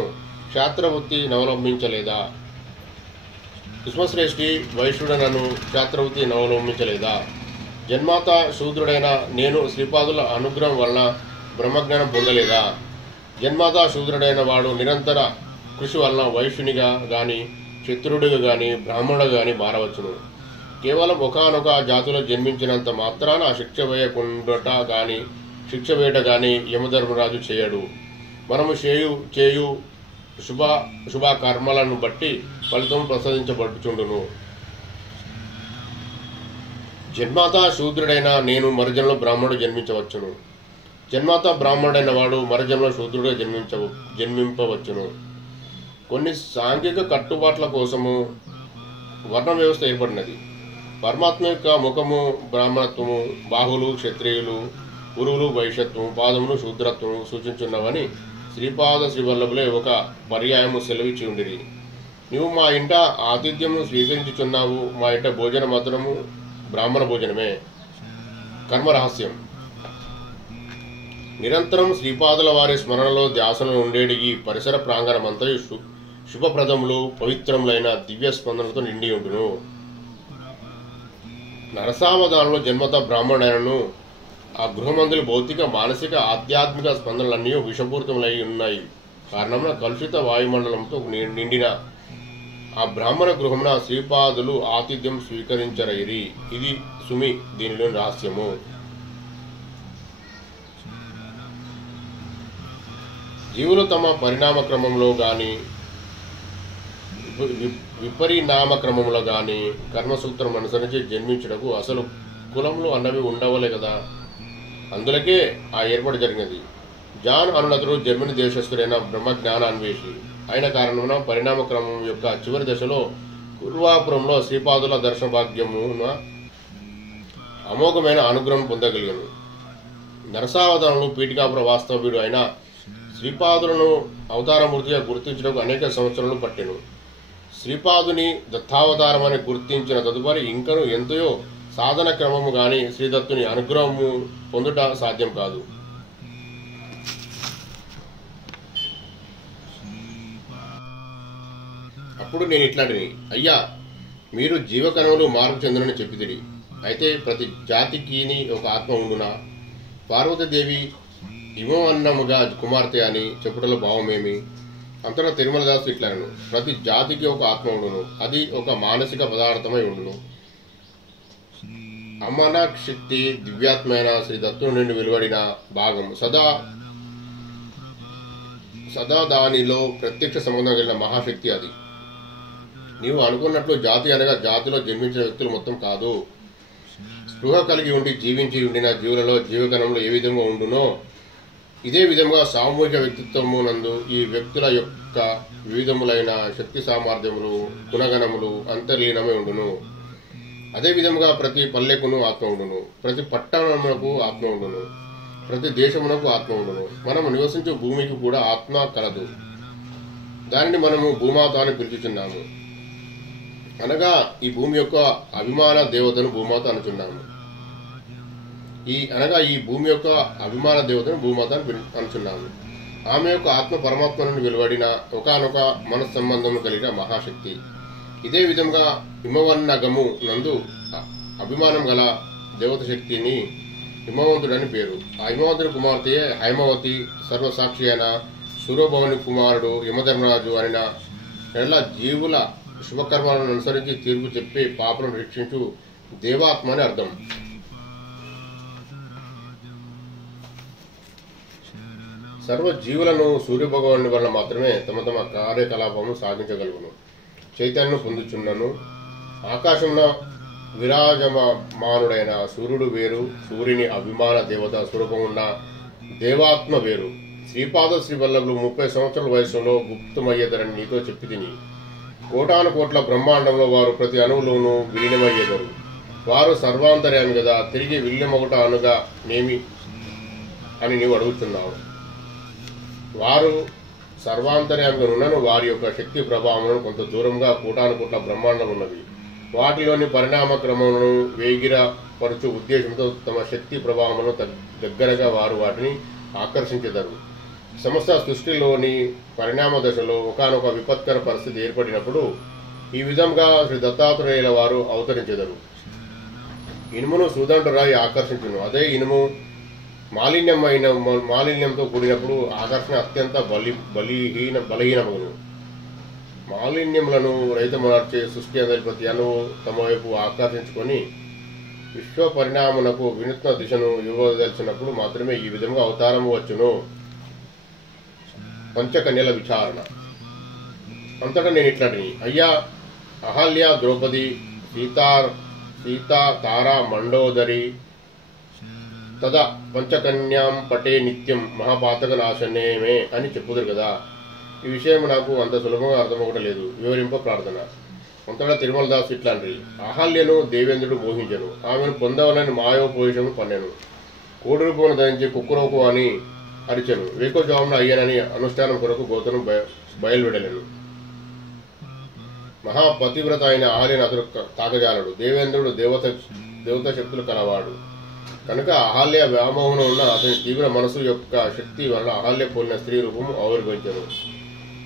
క్షేత్రవృత్తి నవలంబించలేదా? విశ్వశ్రేష్ఠి వైశ్యుడనను క్షేత్రవృత్తి నవలంబించలేదా? జన్మాత శూద్రుడైన నేను శ్రీపాదుల అనుగ్రహం వలన బ్రహ్మజ్ఞానం పొందలేదా? జన్మాత శూద్రుడైన వాడు నిరంతర కృషి వలన వైశ్యునిగా గాని, క్షత్రుడిగా గాని, బ్రాహ్మణుడిగా గాని మారవచ్చును. కేవలం ఒకనొక జాతిలో జన్మించినంత మాత్రాన శిక్ష వేయకుండట గాని, శిక్ష వేయట గాని యమధర్మరాజు చేయడు. మనము చేయు శుభ కర్మలను బట్టి ఫలితం ప్రసాదించబడుచుండును. జన్మాత శూద్రుడైన నేను మరుజన్మలో బ్రాహ్మణుడు జన్మించవచ్చును. జన్మాత బ్రాహ్మణుడైన వాడు మరుజన్మలో శూద్రుడిగా జన్మింపవచ్చును. కొన్ని సాంఘిక కట్టుబాట్ల కోసము వర్ణ వ్యవస్థ ఏర్పడినది. పరమాత్మ యొక్క ముఖము బ్రాహ్మణత్వము, బాహువులు క్షత్రియులు, పురువులు వైశ్యత్వము, పాదములు శూద్రత్వము సూచించున్నవని శ్రీపాద శ్రీవల్లభులే ఒక పర్యాయము సెలవిచ్చి ఉండిరి. నీవు మా ఇంట ఆతిథ్యము స్వీకరించుచున్నావు. మా ఇంట భోజన మాత్రము బ్రాహ్మణ భోజనమే. కర్మరహస్యం. నిరంతరం శ్రీపాదుల వారి స్మరణలో ధ్యాసలో ఉండేటి ఈ పరిసర ప్రాంగణమంతయు శుభప్రదములు, పవిత్రములైన దివ్య స్పందనలతో నిండి ఉండును. నరసావధానంలో జన్మత బ్రాహ్మణుడైనను ఆ గృహమందులు భౌతిక మానసిక ఆధ్యాత్మిక స్పందనలన్నీ విషపూరితములై ఉన్నాయి. కారణమున కలుషిత వాయుమండలంతో నిండిన ఆ బ్రాహ్మణ గృహమున శ్రీపాదులు ఆతిథ్యం స్వీకరించరైరి. ఇది సుమి దీనిలోని రహస్యము. జీవులు తమ పరిణామ క్రమంలో గాని విపరిణామ క్రమంలో గాని కర్మసూత్రం అనుసరించి జన్మించుటకు అసలు కులములు అన్నవి ఉండవలే కదా. అందులకే ఆ ఏర్పాటు జరిగినది. జాన్ అనునతుడు జర్మనీ దేశస్థుడైన బ్రహ్మజ్ఞానాన్వేషి అయిన కారణమున పరిణామ క్రమం యొక్క చివరి దశలో కుర్వాపురంలో శ్రీపాదుల దర్శన భాగ్యమున అమోఘమైన అనుగ్రహం పొందగలిగాను. నరసావతారంలో పీఠికాపుర వాస్తవ్యుడు అయిన శ్రీపాదులను అవతారమూర్తిగా గుర్తించడానికి అనేక సంవత్సరాలు పట్టెను. శ్రీపాదుని దత్తావతారమని గుర్తించిన తదుపరి ఇంకను ఎంతయో సాధన క్రమము గాని శ్రీదత్తుని అనుగ్రహము పొందుట సాధ్యం కాదు. అప్పుడు నేను ఇట్లాంటిని, అయ్యా మీరు జీవకణములు మార్పు చెందునని చెప్పిదిరి. అయితే ప్రతి జాతికి ఒక ఆత్మ ఉండునా? పార్వతీదేవి ఇమవన్నముగా కుమార్తె అని చెప్పుటలో భావమేమి? అంతటా తిరుమలదాసు ఇట్లను, ప్రతి జాతికి ఒక ఆత్మ ఉండును, అది ఒక మానసిక పదార్థమై ఉండును. అమనాక్ శక్తి దివ్యాత్మైన శ్రీ దత్తుని నుండి వెలువడిన భాగం సదా దానిలో ప్రత్యక్ష సంబంధం కలిగిన మహాశక్తి అది. నీవు అనుకున్నట్లు జాతి అనగా జాతిలో జన్మించిన వ్యక్తులు మొత్తం కాదు. స్పృహ కలిగి ఉండి జీవించి ఉండిన జీవులలో జీవకణంలో ఏ విధంగా ఉండునో ఇదే విధంగా సామూహిక వ్యక్తిత్వమునందు ఈ వ్యక్తుల యొక్క వివిధములైన శక్తి సామర్థ్యములు గుణగణములు అంతర్లీనమై ఉండును. అదే విధముగా ప్రతి పల్లెకును ఆత్మ ఉండును, ప్రతి పట్టణమునకు ఆత్మ ఉండును, ప్రతి దేశమునకు ఆత్మ ఉండును. మనము నివసించే భూమికి కూడా ఆత్మ కలదు. దానిని మనము భూమాత అని పిలుచుచున్నాము. అనగా ఈ భూమి యొక్క అభిమాన దేవతను భూమాత అనుచున్నాము. ఈ భూమి యొక్క అభిమాన దేవతను భూమాత అని అనుచున్నాము. ఆమె యొక్క ఆత్మ పరమాత్మ నుండి వెలువడిన ఒకనొక మనస్సంబంధము కలిగిన మహాశక్తి. ఇదే విధంగా హిమవన్నగము నందు అభిమానం గల దేవత శక్తిని హిమవంతుడని పేరు. ఆ హిమవంతుడి కుమార్తెయే హైమవతి. సర్వసాక్షి అయిన సూర్యభవని కుమారుడు యమధర్మరాజు అయిన ఎడల జీవుల శుభకర్మాలను అనుసరించి తీర్పు చెప్పి పాపలను రక్షించు దేవాత్మ అని అర్థం. సర్వ జీవులను సూర్యభగవాని వల్ల మాత్రమే తమ తమ కార్యకలాపము సాగించగలుగును. చైతన్యం పొందుచున్నను. ఆకాశంలో విరాజమానుడైన సూర్యుడు వేరు, సూర్యుని అభిమాన దేవత స్వరూపం ఉన్న దేవాత్మ వేరు. శ్రీపాద శ్రీవల్లభులు 30 సంవత్సరాల వయసులో గుప్తమయ్యేదరని నీతో చెప్పి తిని, కోటాను కోట్ల బ్రహ్మాండంలో వారు ప్రతి అణువులోనూ విలీనమయ్యేదరు. వారు సర్వాంతర్యామి కదా, తిరిగి విలీనమొకట అనుగా నేమి అని నీవు అడుగుతున్నావు. వారు సర్వాంతర్యామిగా ఉన్నను. వారి యొక్క శక్తి ప్రభావములను కొంత దూరంగా కోటాను కోట్ల బ్రహ్మాండం ఉన్నవి. వాటిలోని పరిణామ క్రమములను వేగిరపరచు ఉద్దేశంతో తమ శక్తి ప్రభావములను దగ్గరగా వారు వాటిని ఆకర్షించెదరు. సమస్త సృష్టిలోని పరిణామ దశలో ఒకనొక విపత్కర పరిస్థితి ఏర్పడినప్పుడు ఈ విధంగా శ్రీ దత్తాత్రేయుల వారు అవతరించెదరు. ఇనుమును సూదంటు రాయి ఆకర్షించును. అదే ఇనుము మాలిన్యంతో కూడినప్పుడు ఆకర్షణ అత్యంత బలహీనమగును. మాలిన్యములను రహితమర్చే సృష్టి అధిపతి అణువు తమ వైపు ఆకర్షించుకొని విశ్వ పరిణామమునకు వినూత్న దిశను ఇవ్వదలిచినప్పుడు మాత్రమే ఈ విధంగా అవతారము వచ్చును. పంచకన్యల విచారణ. అంతటా నేను ఇట్లాంటిని, అయ్యా అహల్య ద్రౌపది సీత తారా మండోదరి తదా పంచకన్యాం పటే నిత్యం మహాపాతక నాశనేమే అని చెప్పుదురు కదా. ఈ విషయం నాకు అంత సులభంగా అర్థమవటలేదు. వివరింప ప్రార్థన. అంతటా తిరుమలదాసు ఇట్లాంటి, అహల్యను దేవేంద్రుడు మోహించను. ఆమెను పొందవలని మాయోపవేశము పన్నెను. కోడి రూపమును ధరించి కుక్కురోకు అని అరిచెను. వేకోజామున అయ్యనని అనుష్ఠానం కొరకు గోతను బయలువెడలేను. మహాపతివ్రత అయిన అహల్యను అతడు తాకజాలడు. దేవేంద్రుడు దేవత శక్తులు కలవాడు కనుక అహల్య వ్యామోహనం ఉన్న అతని తీవ్ర మనసు యొక్క శక్తి వలన అహల్య పోలిన స్త్రీ రూపము ఆవిర్భవించను.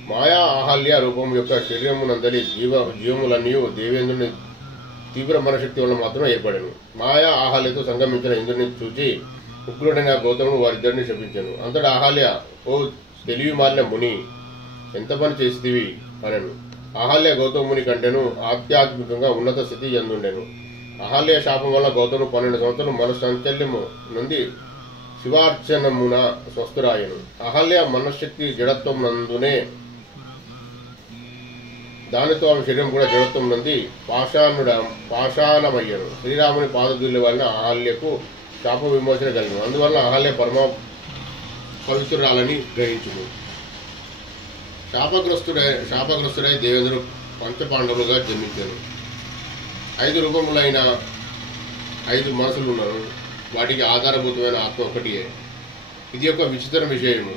మాయా అహల్య రూపం యొక్క శరీరమునందలి జీవములన్నీ దేవేంద్రుని తీవ్ర మనశక్తి వలన మాత్రం ఏర్పడెను. మాయా అహల్యతో సంగమించిన ఇంద్రుని చూచి ఉగ్రుడైన గౌతముడు వారిద్దరిని శపించాను. అంతటా అహల్య, ఓ తెలివి మాలిన ముని, ఎంత పని చేసిదివి అనను. అహల్య గౌతముని కంటేను ఆధ్యాత్మికంగా ఉన్నత స్థితి ఎందుండెను. అహల్య శాపం వల్ల గౌతముడు 12 సంవత్సరాలు మనశ్చాంచల్యము నుండి శివార్చనమున స్వస్థురాయను. అహల్య మనశ్శక్తి జడత్వం నందునే, దానితో ఆమె శరీరం కూడా జడత్వం నంది పాషాణమయ్యను. శ్రీరాముని పాదధూళి వలన అహల్యకు శాప విమోచన కలిగిన. అందువల్ల అహల్య పరమ పవిత్రురాలని గ్రహించును. శాపగ్రస్తుడై దేవేంద్రుడు పంచపాండవులుగా జన్మించాను. 5 రూపములైన 5 మనసులు ఉన్నను. వాటికి ఆధారభూతమైన ఆత్మ ఒకటియే. ఇది ఒక విచిత్ర విషయము.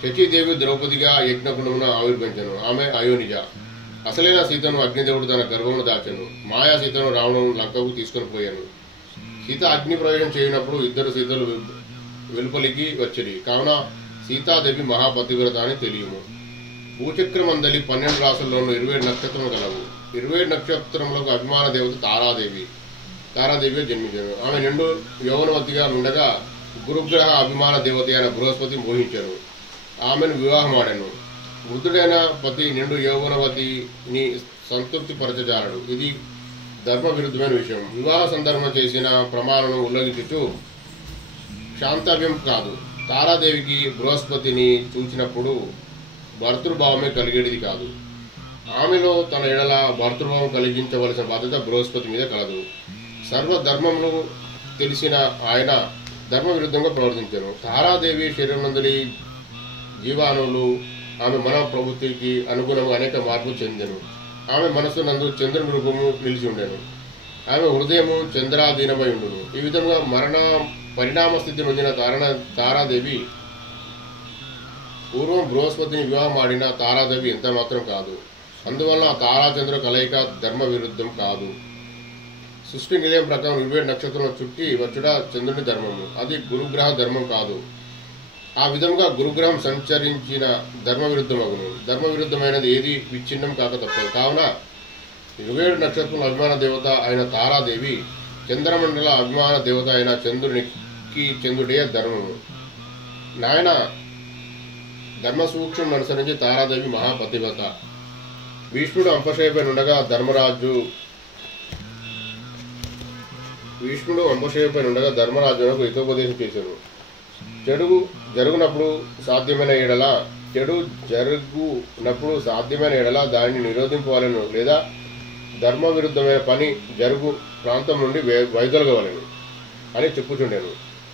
శచీదేవి ద్రౌపదిగా యజ్ఞకుండమున ఆవిర్భవించను. ఆమె అయోనిజ. అసలైన సీతను అగ్నిదేవుడు తన గర్భమును దాచెను. మాయా సీతను రావణుడు లంకకు తీసుకొని పోయాను. సీత అగ్ని ప్రవేశం చేయనప్పుడు 2 సీతలు వెలుపలికి వచ్చిరి. కావున సీతాదేవి మహాపతివ్రత అని తెలియము. భూచక్రమందలి 12 రాసుల్లోనూ 27 నక్షత్రములు కలవు. 27 నక్షత్రములకు అభిమాన దేవత తారాదేవి జన్మించారు. ఆమె నిండు యౌవనవతిగా ఉండగా గురుగ్రహ అభిమాన దేవత అయిన బృహస్పతి మోహించారు. ఆమెను వివాహమాడాను. వృద్ధుడైన పతి నిండు యౌవనవతిని సంతృప్తి పరచజాలడు. ఇది ధర్మ విరుద్ధమైన విషయం. వివాహ సందర్భం చేసిన ప్రమాణాలను ఉల్లంఘించుచు శాంతవ్యం కాదు. తారాదేవికి బృహస్పతిని చూచినప్పుడు భర్తృభావమే కలిగేది కాదు. ఆమెలో తన ఎడల భర్తృభావం కలిగించవలసిన బాధ్యత బృహస్పతి మీద కలదు. సర్వధర్మములు తెలిసిన ఆయన ధర్మ విరుద్ధంగా ప్రవర్తించారు. తారాదేవి శరీరం నందలి జీవాణువులు ఆమె మన ప్రవృత్తికి అనుగుణంగా అనేక మార్పులు చెందెను. ఆమె మనస్సు నందు చంద్రుని రూపము నిలిచి ఉండెను. ఆమె హృదయము చంద్రాధీనమై ఉండును. ఈ విధంగా పరిణామ స్థితి నొందిన తారాదేవి పూర్వం బృహస్పతిని వివాహం ఆడిన తారాదేవి ఎంత మాత్రం కాదు. అందువల్ల తారాచంద్ర కలయిక ధర్మ విరుద్ధం కాదు. సృష్టి నిలయం ప్రకారం 27 నక్షత్రం చుట్టి వచ్చుట చంద్రుని ధర్మము. అది గురుగ్రహ ధర్మం కాదు. ఆ విధంగా గురుగ్రహం సంచరించిన ధర్మ విరుద్ధమగును. ధర్మ విరుద్ధమైనది ఏది విచ్ఛిన్నం కాక తప్పదు. కావున 27 నక్షత్రం అభిమాన దేవత అయిన తారాదేవి చంద్రమండల అభిమాన దేవత అయిన చంద్రుడే ధర్మము. నాయన ధర్మ సూక్ష్మం అనుసరించి తారాదేవి మహాపతివ్రత. భీష్ముడు అంపశయ్యపై ఉండగా ధర్మరాజునకు హితోపదేశం చేశాను. చెడు జరుగునప్పుడు సాధ్యమైన ఎడల దానిని నిరోధింపవలను, లేదా ధర్మ విరుద్ధమైన పని జరుగు ప్రాంతం నుండి వైదొలగవలను అని చెప్పుచుండెను.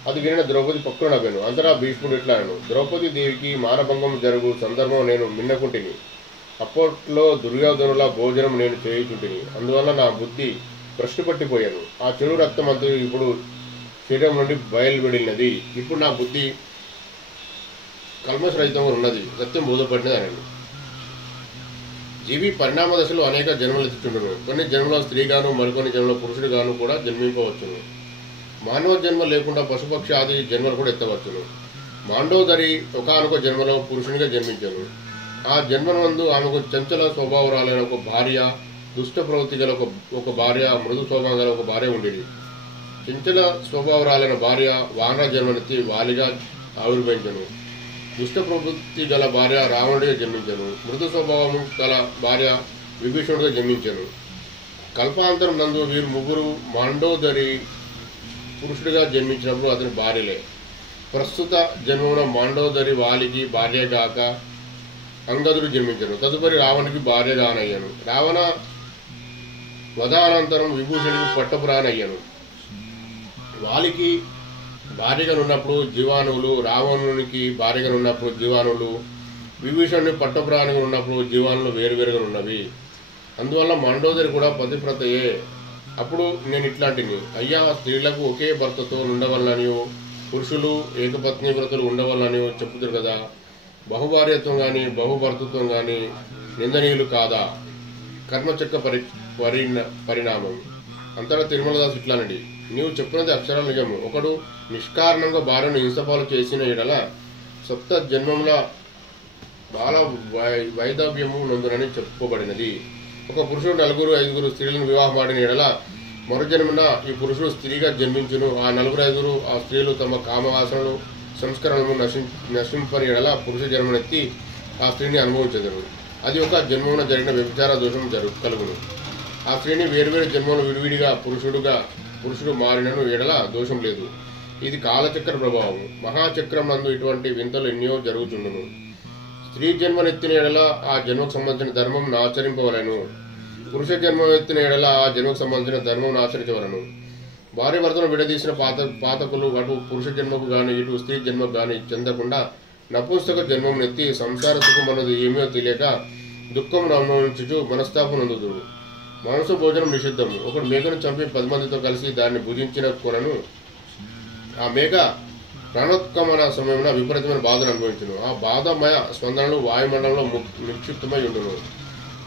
అది వినిన ద్రౌపది పక్కున నవ్వెను. అంతటా భీష్ముడు ఇట్లాను, ద్రౌపది దేవికి మానభంగం జరుగు సందర్భం నేను మిన్నకుంటిని. అప్పట్లో దుర్యోధనుల భోజనం నేను చేయుచుంటిని. అందువల్ల నా బుద్ధి భ్రష్టు పట్టిపోయాను. ఆ చెడు రక్తం అంతా ఇప్పుడు శరీరం నుండి బయలువెడినది. ఇప్పుడు నా బుద్ధి కల్మషరహితంగా ఉన్నది. సత్యం బోధపడినది అని. జీవి పరిణామ దశలో అనేక జన్మలు ఎత్తుచుండును. కొన్ని జన్మలో స్త్రీగాను, మరికొన్ని జన్మలో పురుషుడిగాను కూడా జన్మింపవచ్చును. మానవ జన్మ లేకుండా పశుపక్షి ఆది జన్మలు కూడా ఎత్తవచ్చును. మాండోదరి ఒకానొక జన్మలో పురుషునిగా జన్మించాను. ఆ జన్మనందు ఆమెకు చంచల స్వభావరాలైన ఒక భార్య, దుష్ట ప్రవృత్తి గల ఒక భార్య, మృదు స్వభావం గల ఒక భార్య ఉండేది. చంచల స్వభావరాలైన భార్య వానర జన్మనెత్తి వాలిగా ఆవిర్భవించను. దుష్ట ప్రవృత్తి గల భార్య రావణుడిగా జన్మించను. మృదు స్వభావము గల భార్య విభీషణుడిగా జన్మించను. కల్పాంతరం నందు వీరు ముగ్గురు మాండోదరి పురుషుడిగా జన్మించినప్పుడు అతని భార్యలే. ప్రస్తుత జన్మమున మాండోదరి వాలికి భార్యగాక అంగదుడు జన్మించను. తదుపరి రావణునికి భార్యగానయ్యను. రావణ వధానంతరం విభూషణుడికి పట్టపురానయ్యను. వాలికి భార్యగానున్నప్పుడు జీవాణువులు, రావణునికి భార్యగానున్నప్పుడు జీవాణువులు, విభీషణుని పట్టపురాణిగా ఉన్నప్పుడు జీవాణులు వేరువేరుగా ఉన్నవి. అందువల్ల మండోదరి కూడా పతివ్రతయే. అప్పుడు నేను ఇట్లాంటిని, అయ్యా స్త్రీలకు ఒకే భర్తతో ఉండవలననియో, పురుషులు ఏకపత్ని వ్రతులు ఉండవలననియో చెప్పుతారు కదా. బహుభార్యత్వం కానీ బహుభర్తృత్వం కానీ నిందనీయులు కాదా? కర్మచక్ర పరిణామం. అంతటా తిరుమలదాసు ఇట్లానండి, నీవు చెప్పినది అక్షరాలు నిజము. ఒకడు నిష్కారణంగా భార్యను హింసపాలు చేసిన ఎడల సప్త జన్మముల బాల వైధవ్యము నందునని చెప్పుకోబడినది. ఒక పురుషుడు 4, 5 స్త్రీలను వివాహమాడిన ఎడల మరుజన్మన ఈ పురుషుడు స్త్రీగా జన్మించును. ఆ 45 ఆ స్త్రీలు తమ కామవాసనలు సంస్కరణను నశింపని ఎడల పురుష జన్మనెత్తి ఆ స్త్రీని అనుభవించెదరు. అది ఒక జన్మమున జరిగిన వ్యభిచార దోషం కలుగును. ఆ స్త్రీని వేరువేరు జన్మలు విడివిడిగా పురుషుడు మారినను ఎడల దోషం లేదు. ఇది కాలచక్ర ప్రభావం. మహాచక్రం నందు ఇటువంటి వింతలు ఎన్నో జరుగుతుండును. స్త్రీ జన్మనెత్తిన ఎడల ఆ జన్మకు సంబంధించిన ధర్మం ఆచరింపవలను. పురుష జన్మ ఎత్తిన ఎడల ఆ జన్మకు సంబంధించిన ధర్మం ఆచరించవలను. భార్య భర్తను విడదీసిన పాతకులు అటు పురుష జన్మకు గాని ఇటు స్త్రీ జన్మకు గాని చెందకుండా నపుంసక జన్మం ఎత్తి సంసార సుఖం అన్నది ఏమో తెలియక దుఃఖం అనుభవించుచు మనస్తాపం నందుదురు. మాంస భోజనం నిషిద్ధము. ఒకడు మేకను చంపి 10 మందితో కలిసి దాన్ని భుజించిన కొనను ఆ మేక ప్రాణోత్కమన సమయంలో విపరీతమైన బాధను అనుభవించును. ఆ బాధమయ స్పందనలు వాయుమండలంలో నిక్షిప్తమై ఉండును.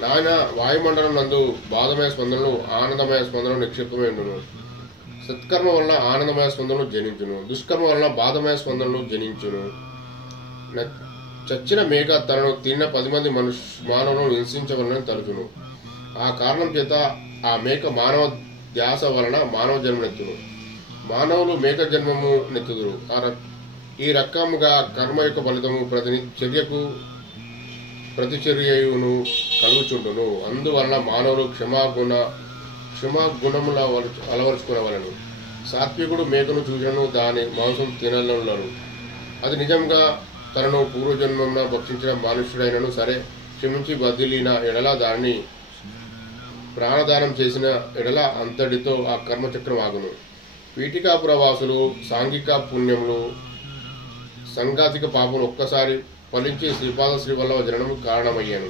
నాయన వాయుమండలం నందు బాధమయ స్పందనలు ఆనందమయ స్పందనలు నిక్షిప్తమై ఉండును. సత్కర్మ వలన ఆనందమయ స్పందనలు జనించును. దుష్కర్మ వలన బాధమయ స్పందనలు జనించును. చచ్చిన మేక తనను తిన్న 10 మంది మానవులను హింసించవలనని తలుచును. ఆ కారణం చేత ఆ మేక మానవ ధ్యాస వలన మానవ జన్మనెత్తును. మానవులు మేక జన్మము నెత్తుదురు. ఈ రకముగా కర్మ యొక్క ఫలితము ప్రతిచర్యను కలుగుచుండును. అందువలన మానవులు క్షమాగుణముల అలవరుచుకునవలను. సాత్వికుడు మేకను చూసినను దాని మాంసం తినలను. అది నిజంగా తనను పూర్వజన్మమున భక్షించిన మనుష్యుడైనను సరే క్షమించి బదిలిన ఎడల దానిని ప్రాణదానం చేసిన ఎడల అంతటితో ఆ కర్మచక్రం ఆగును. పీఠికాపురవాసులు సాంఘిక పుణ్యములు సంఘాతిక పాపములు ఒక్కసారి ఫలించి శ్రీపాద శ్రీవల్లభ జననము కారణమయ్యాను.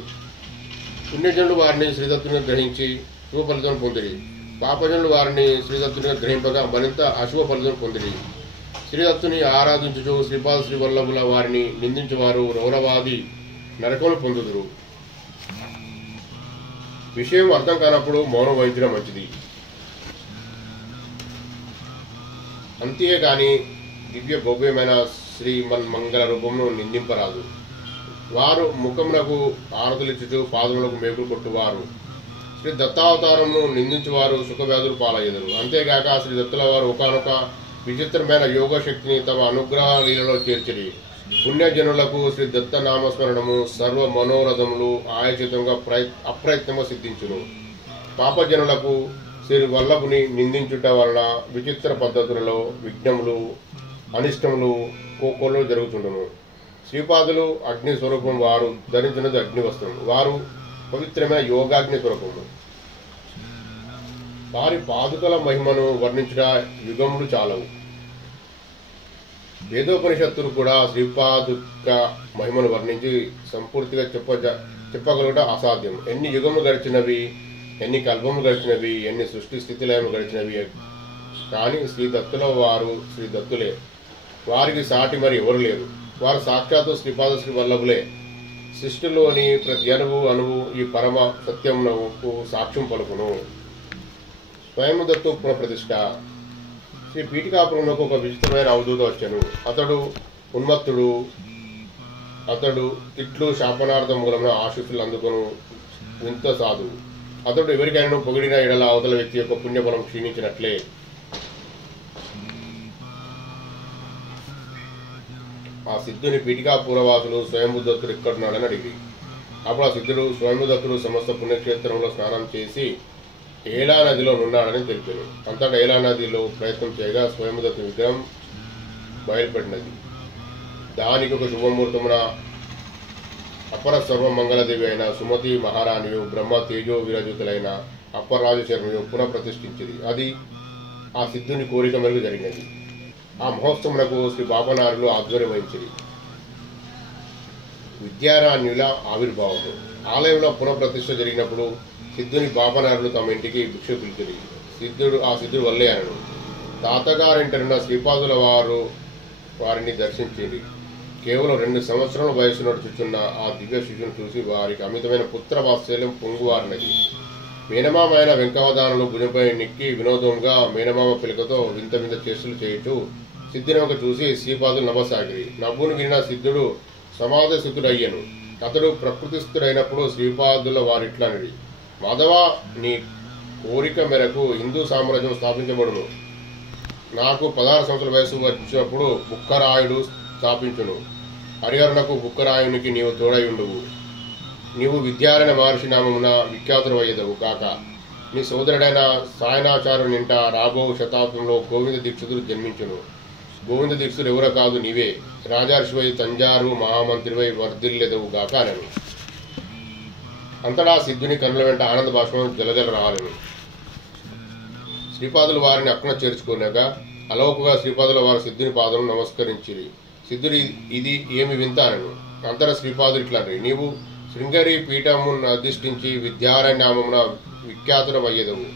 పుణ్యజనులు వారిని శ్రీదత్తునిగా గ్రహించి శుభ ఫలితం పొందిరి. పాపజనులు వారిని శ్రీదత్తునిగా గ్రహింపగా మరింత అశుభ ఫలితం పొందిరి. శ్రీదత్తుని ఆరాధించుచు శ్రీపాద శ్రీవల్లభుల వారిని నిందించేవారు రౌరవాది నరకములు పొందుదురు. విషయం అర్థం కానప్పుడు మౌనం వహించడం మంచిది. అంతేగాని దివ్య భవ్యమైన శ్రీమన్మంగళ రూపమును నిందింపరాదు. వారు ముఖమునకు ఆరతులిచ్చుచు పాదములకు మేకులు కొట్టువారు. శ్రీ దత్తావతారమును నిందించువారు సుఖవ్యాధులు పాలయ్యదురు. అంతేగాక శ్రీ దత్తుల వారు ఒకనొక విచిత్రమైన యోగ శక్తిని తమ అనుగ్రహ లీలలో చేర్చిరి. పుణ్యజనులకు శ్రీ దత్త నామస్మరణము సర్వ మనోరథములు ఆయాచితంగా అప్రయత్నంగా సిద్ధించును. పాపజనులకు శ్రీ వల్లభుని నిందించుట వలన విచిత్ర పద్ధతులలో విఘ్నములు అనిష్టములు కోకొలు జరుగుతుండను. శ్రీపాదులు అగ్ని స్వరూపం. వారు ధరించినది అగ్ని వస్త్రం. వారు పవిత్రమైన యోగాగ్ని స్వరూపము. వారి పాదుకల మహిమను వర్ణించుట యుగములు చాలవు. వేదోపనిషత్తులు కూడా శ్రీపాదుక మహిమను వర్ణించి సంపూర్తిగా చెప్పగలుగుట అసాధ్యం. ఎన్ని యుగములు గడిచినవి, ఎన్ని కల్పములు గడిచినవి, ఎన్ని సృష్టి స్థితిలయములు గడిచినవి, కానీ శ్రీ దత్తుల వారు శ్రీ దత్తులే. వారికి సాటి మరి ఎవరు లేరు. వారు సాక్షాత్తు శ్రీపాద శ్రీ వల్లభులే. సృష్టిలోని ప్రతి అణువు ఈ పరమ సత్యమునకు సాక్ష్యం పలుకును. స్వయందత్తు పునఃప్రతిష్ఠ. శ్రీ పీఠికాపురంలోకి ఒక విచిత్రమైన అవధూత వచ్చాను. అతడు ఉన్మత్తుడు. అతడు తిట్లు శాపనార్థం మూలమున ఆశీస్సులు అందుకొను వింత సాధువు. అతడు ఎవరికైనా పొగిడిన ఎడల అవతల వ్యక్తి యొక్క పుణ్యబలం క్షీణించినట్లే. ఆ సిద్ధుని పీఠికాపురవాసులు స్వయంబుద్ధత్తుడు ఎక్కడున్నాడని అడిగి, అప్పుడు ఆ సిద్ధుడు స్వయంబుద్ధత్తుడు సమస్త పుణ్యక్షేత్రంలో స్నానం చేసి ఏలా నదిలో ఉన్నాడని తెలిపారు. అంతటా ఏలా నదిలో ప్రయత్నం చేయగా స్వయంబుద్ధత్తుని విగ్రహం బయలుపడినది. దానికి ఒక శుభముహూర్తమున అపర సర్వమంగళదేవి అయిన సుమతి మహారాణియు బ్రహ్మ తేజో విరజితులైన అప్పరాజు శర్మయు పునఃప్రతిష్ఠించింది. అది ఆ సిద్ధుని కోరిక మేరకు జరిగినది. ఆ మహోత్సవమునకు శ్రీ బాపనారులు ఆధ్వర్యం వహించింది. విద్యారాణ్యుల ఆవిర్భావము. ఆలయంలో పునఃప్రతిష్ఠ జరిగినప్పుడు సిద్ధుని బాపనారులు తమ ఇంటికి భిక్ష పిలిచిరి. ఆ సిద్ధుడు వల్లే అనను. తాతగారింటనున్న శ్రీపాదుల వారు వారిని దర్శించింది. కేవలం 2 సంవత్సరాల వయసు నడుచుచున్న ఆ దివ్య శిశువును చూసి వారికి అమితమైన పుత్ర వాత్సల్యం పొంగువారినది. మేనమామైన వెంకవదానులు భుజంపై నెక్కి వినోదంగా మేనమామ పిలకతో వింత వింత చేష్టలు చేయుచు సిద్ధినొక చూసి శ్రీపాదులు నవ్వసాగిరి. నవ్వును వినిన సిద్ధుడు సమాధసిద్ధుడయ్యను. అతడు ప్రకృతిస్థుడైనప్పుడు శ్రీపాదుల వారిట్లనిది, మాధవ, నీ కోరిక మేరకు హిందూ సామ్రాజ్యం స్థాపించబడును. నాకు 16 సంవత్సరాల వయసు వచ్చినప్పుడు బుక్కరాయుడు స్థాపించును. హరిహరునకు బుక్కరాయునికి నీవు తోడయుండువు. నీవు విద్యారణ్య మహర్షి నామమున విఖ్యాతుడవయ్యదవు కాక. నీ సోదరుడైన సాయనాచార్యునింట రాబో శతాబ్దంలో గోవింద దీక్షితుడు జన్మించును. గోవింద దీక్షితుడు ఎవరో కాదు, నీవే. రాజర్షివై తంజారు మహామంత్రివై వర్ధిల్లెదవు గాక అనను. అంతటా సిద్ధుని కన్నుల వెంట ఆనంద బాష్పం జలజల రావాలను. శ్రీపాదులు వారిని అక్కున చేర్చుకునగా అలౌకుగా శ్రీపాదుల వారు సిద్ధుని పాదం నమస్కరించిరి. సిద్ధుడు ఇది ఏమి వింత అనను. అంతర శ్రీపాదులు ఇట్లని, నీవు శృంగరి పీఠమును అధిష్ఠించి విద్యారణ్యమున విఖ్యాతుడమయ్యదవు.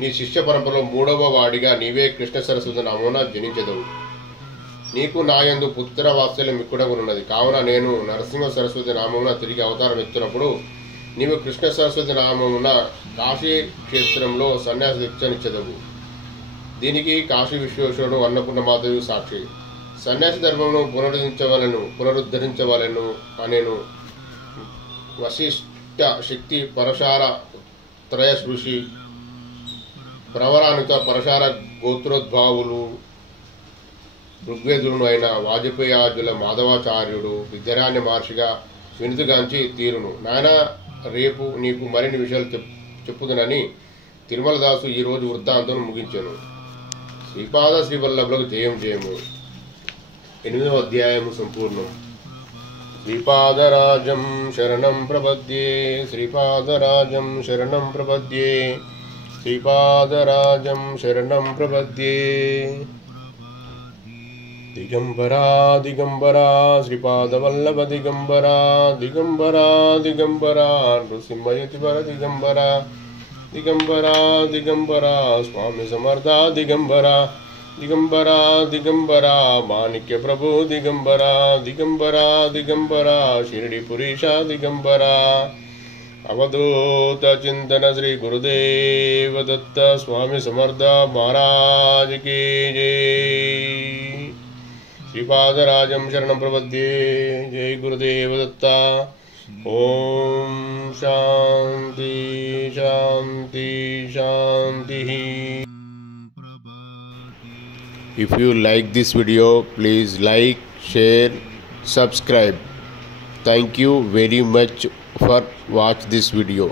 నీ శిష్య పరంపరలో 3వ వాడిగా నీవే కృష్ణ సరస్వతి నామమున జనించెదవు. నీకు నాయందు పుత్ర వాత్సల్యం మిక్కుడగునున్నది. కావున నేను నరసింహ సరస్వతి నామమున తిరిగి అవతారం ఎత్తున్నప్పుడు నీవు కృష్ణ సరస్వతి నామమున కాశీ క్షేత్రంలో సన్యాస దీక్షనిచ్చెదవు. దీనికి కాశీ విశ్వేశ్వరుడు అన్నపూర్ణ మాధవి సాక్షి. సన్యాసి ధర్మమును పునరుద్ధరించవలెను అనేను. వశిష్ఠ శక్తి పరశార త్రయ ఋషి ప్రవరానిక పరశార గోత్రోద్భావులు ఋగ్వేదులను అయిన వాజపేయాజుల మాధవాచార్యుడు విద్యారణ్య మహర్షిగా వినుతిగాంచి తీరును. నాయన, రేపు నీకు మరిన్ని విషయాలు చెప్పుదునని తిరుమలదాసు ఈరోజు వృత్తాంతం ముగించాను. శ్రీపాద శ్రీవల్లభులకు జయం జయము. 8వ అధ్యాయము సంపూర్ణం. శ్రీపాదరాజం శరణం ప్రపద్యే, శ్రీపాదరాజం శరణం ప్రపద్యే, శ్రీపాదరాజం శరణం ప్రపద్యే. దిగంబరా దిగంబరా శ్రీపాదవల్లభ దిగంబరా, దిగంబరా దిగంబరా నృసింహయతివర దిగంబరా, దిగంబరా దిగంబరా స్వామి సమర్థ దిగంబరా, దిగంబరా దిగంబరా మాణిక్య ప్రభు దిగంబరా, దిగంబరా దిగంబరా షిరిడి పురీష దిగంబరా. అవధూత చింతన శ్రీ గురుదేవ దత్త స్వామి సమర్థ మహారాజ్ की जय. శ్రీపాదరాజం శరణం ప్రపద్యే. జై గురుదేవ దత్త. ఓం శాంతి శాంతి శాంతి. If you like this video, please like, share, subscribe. Thank you very much for watch this video.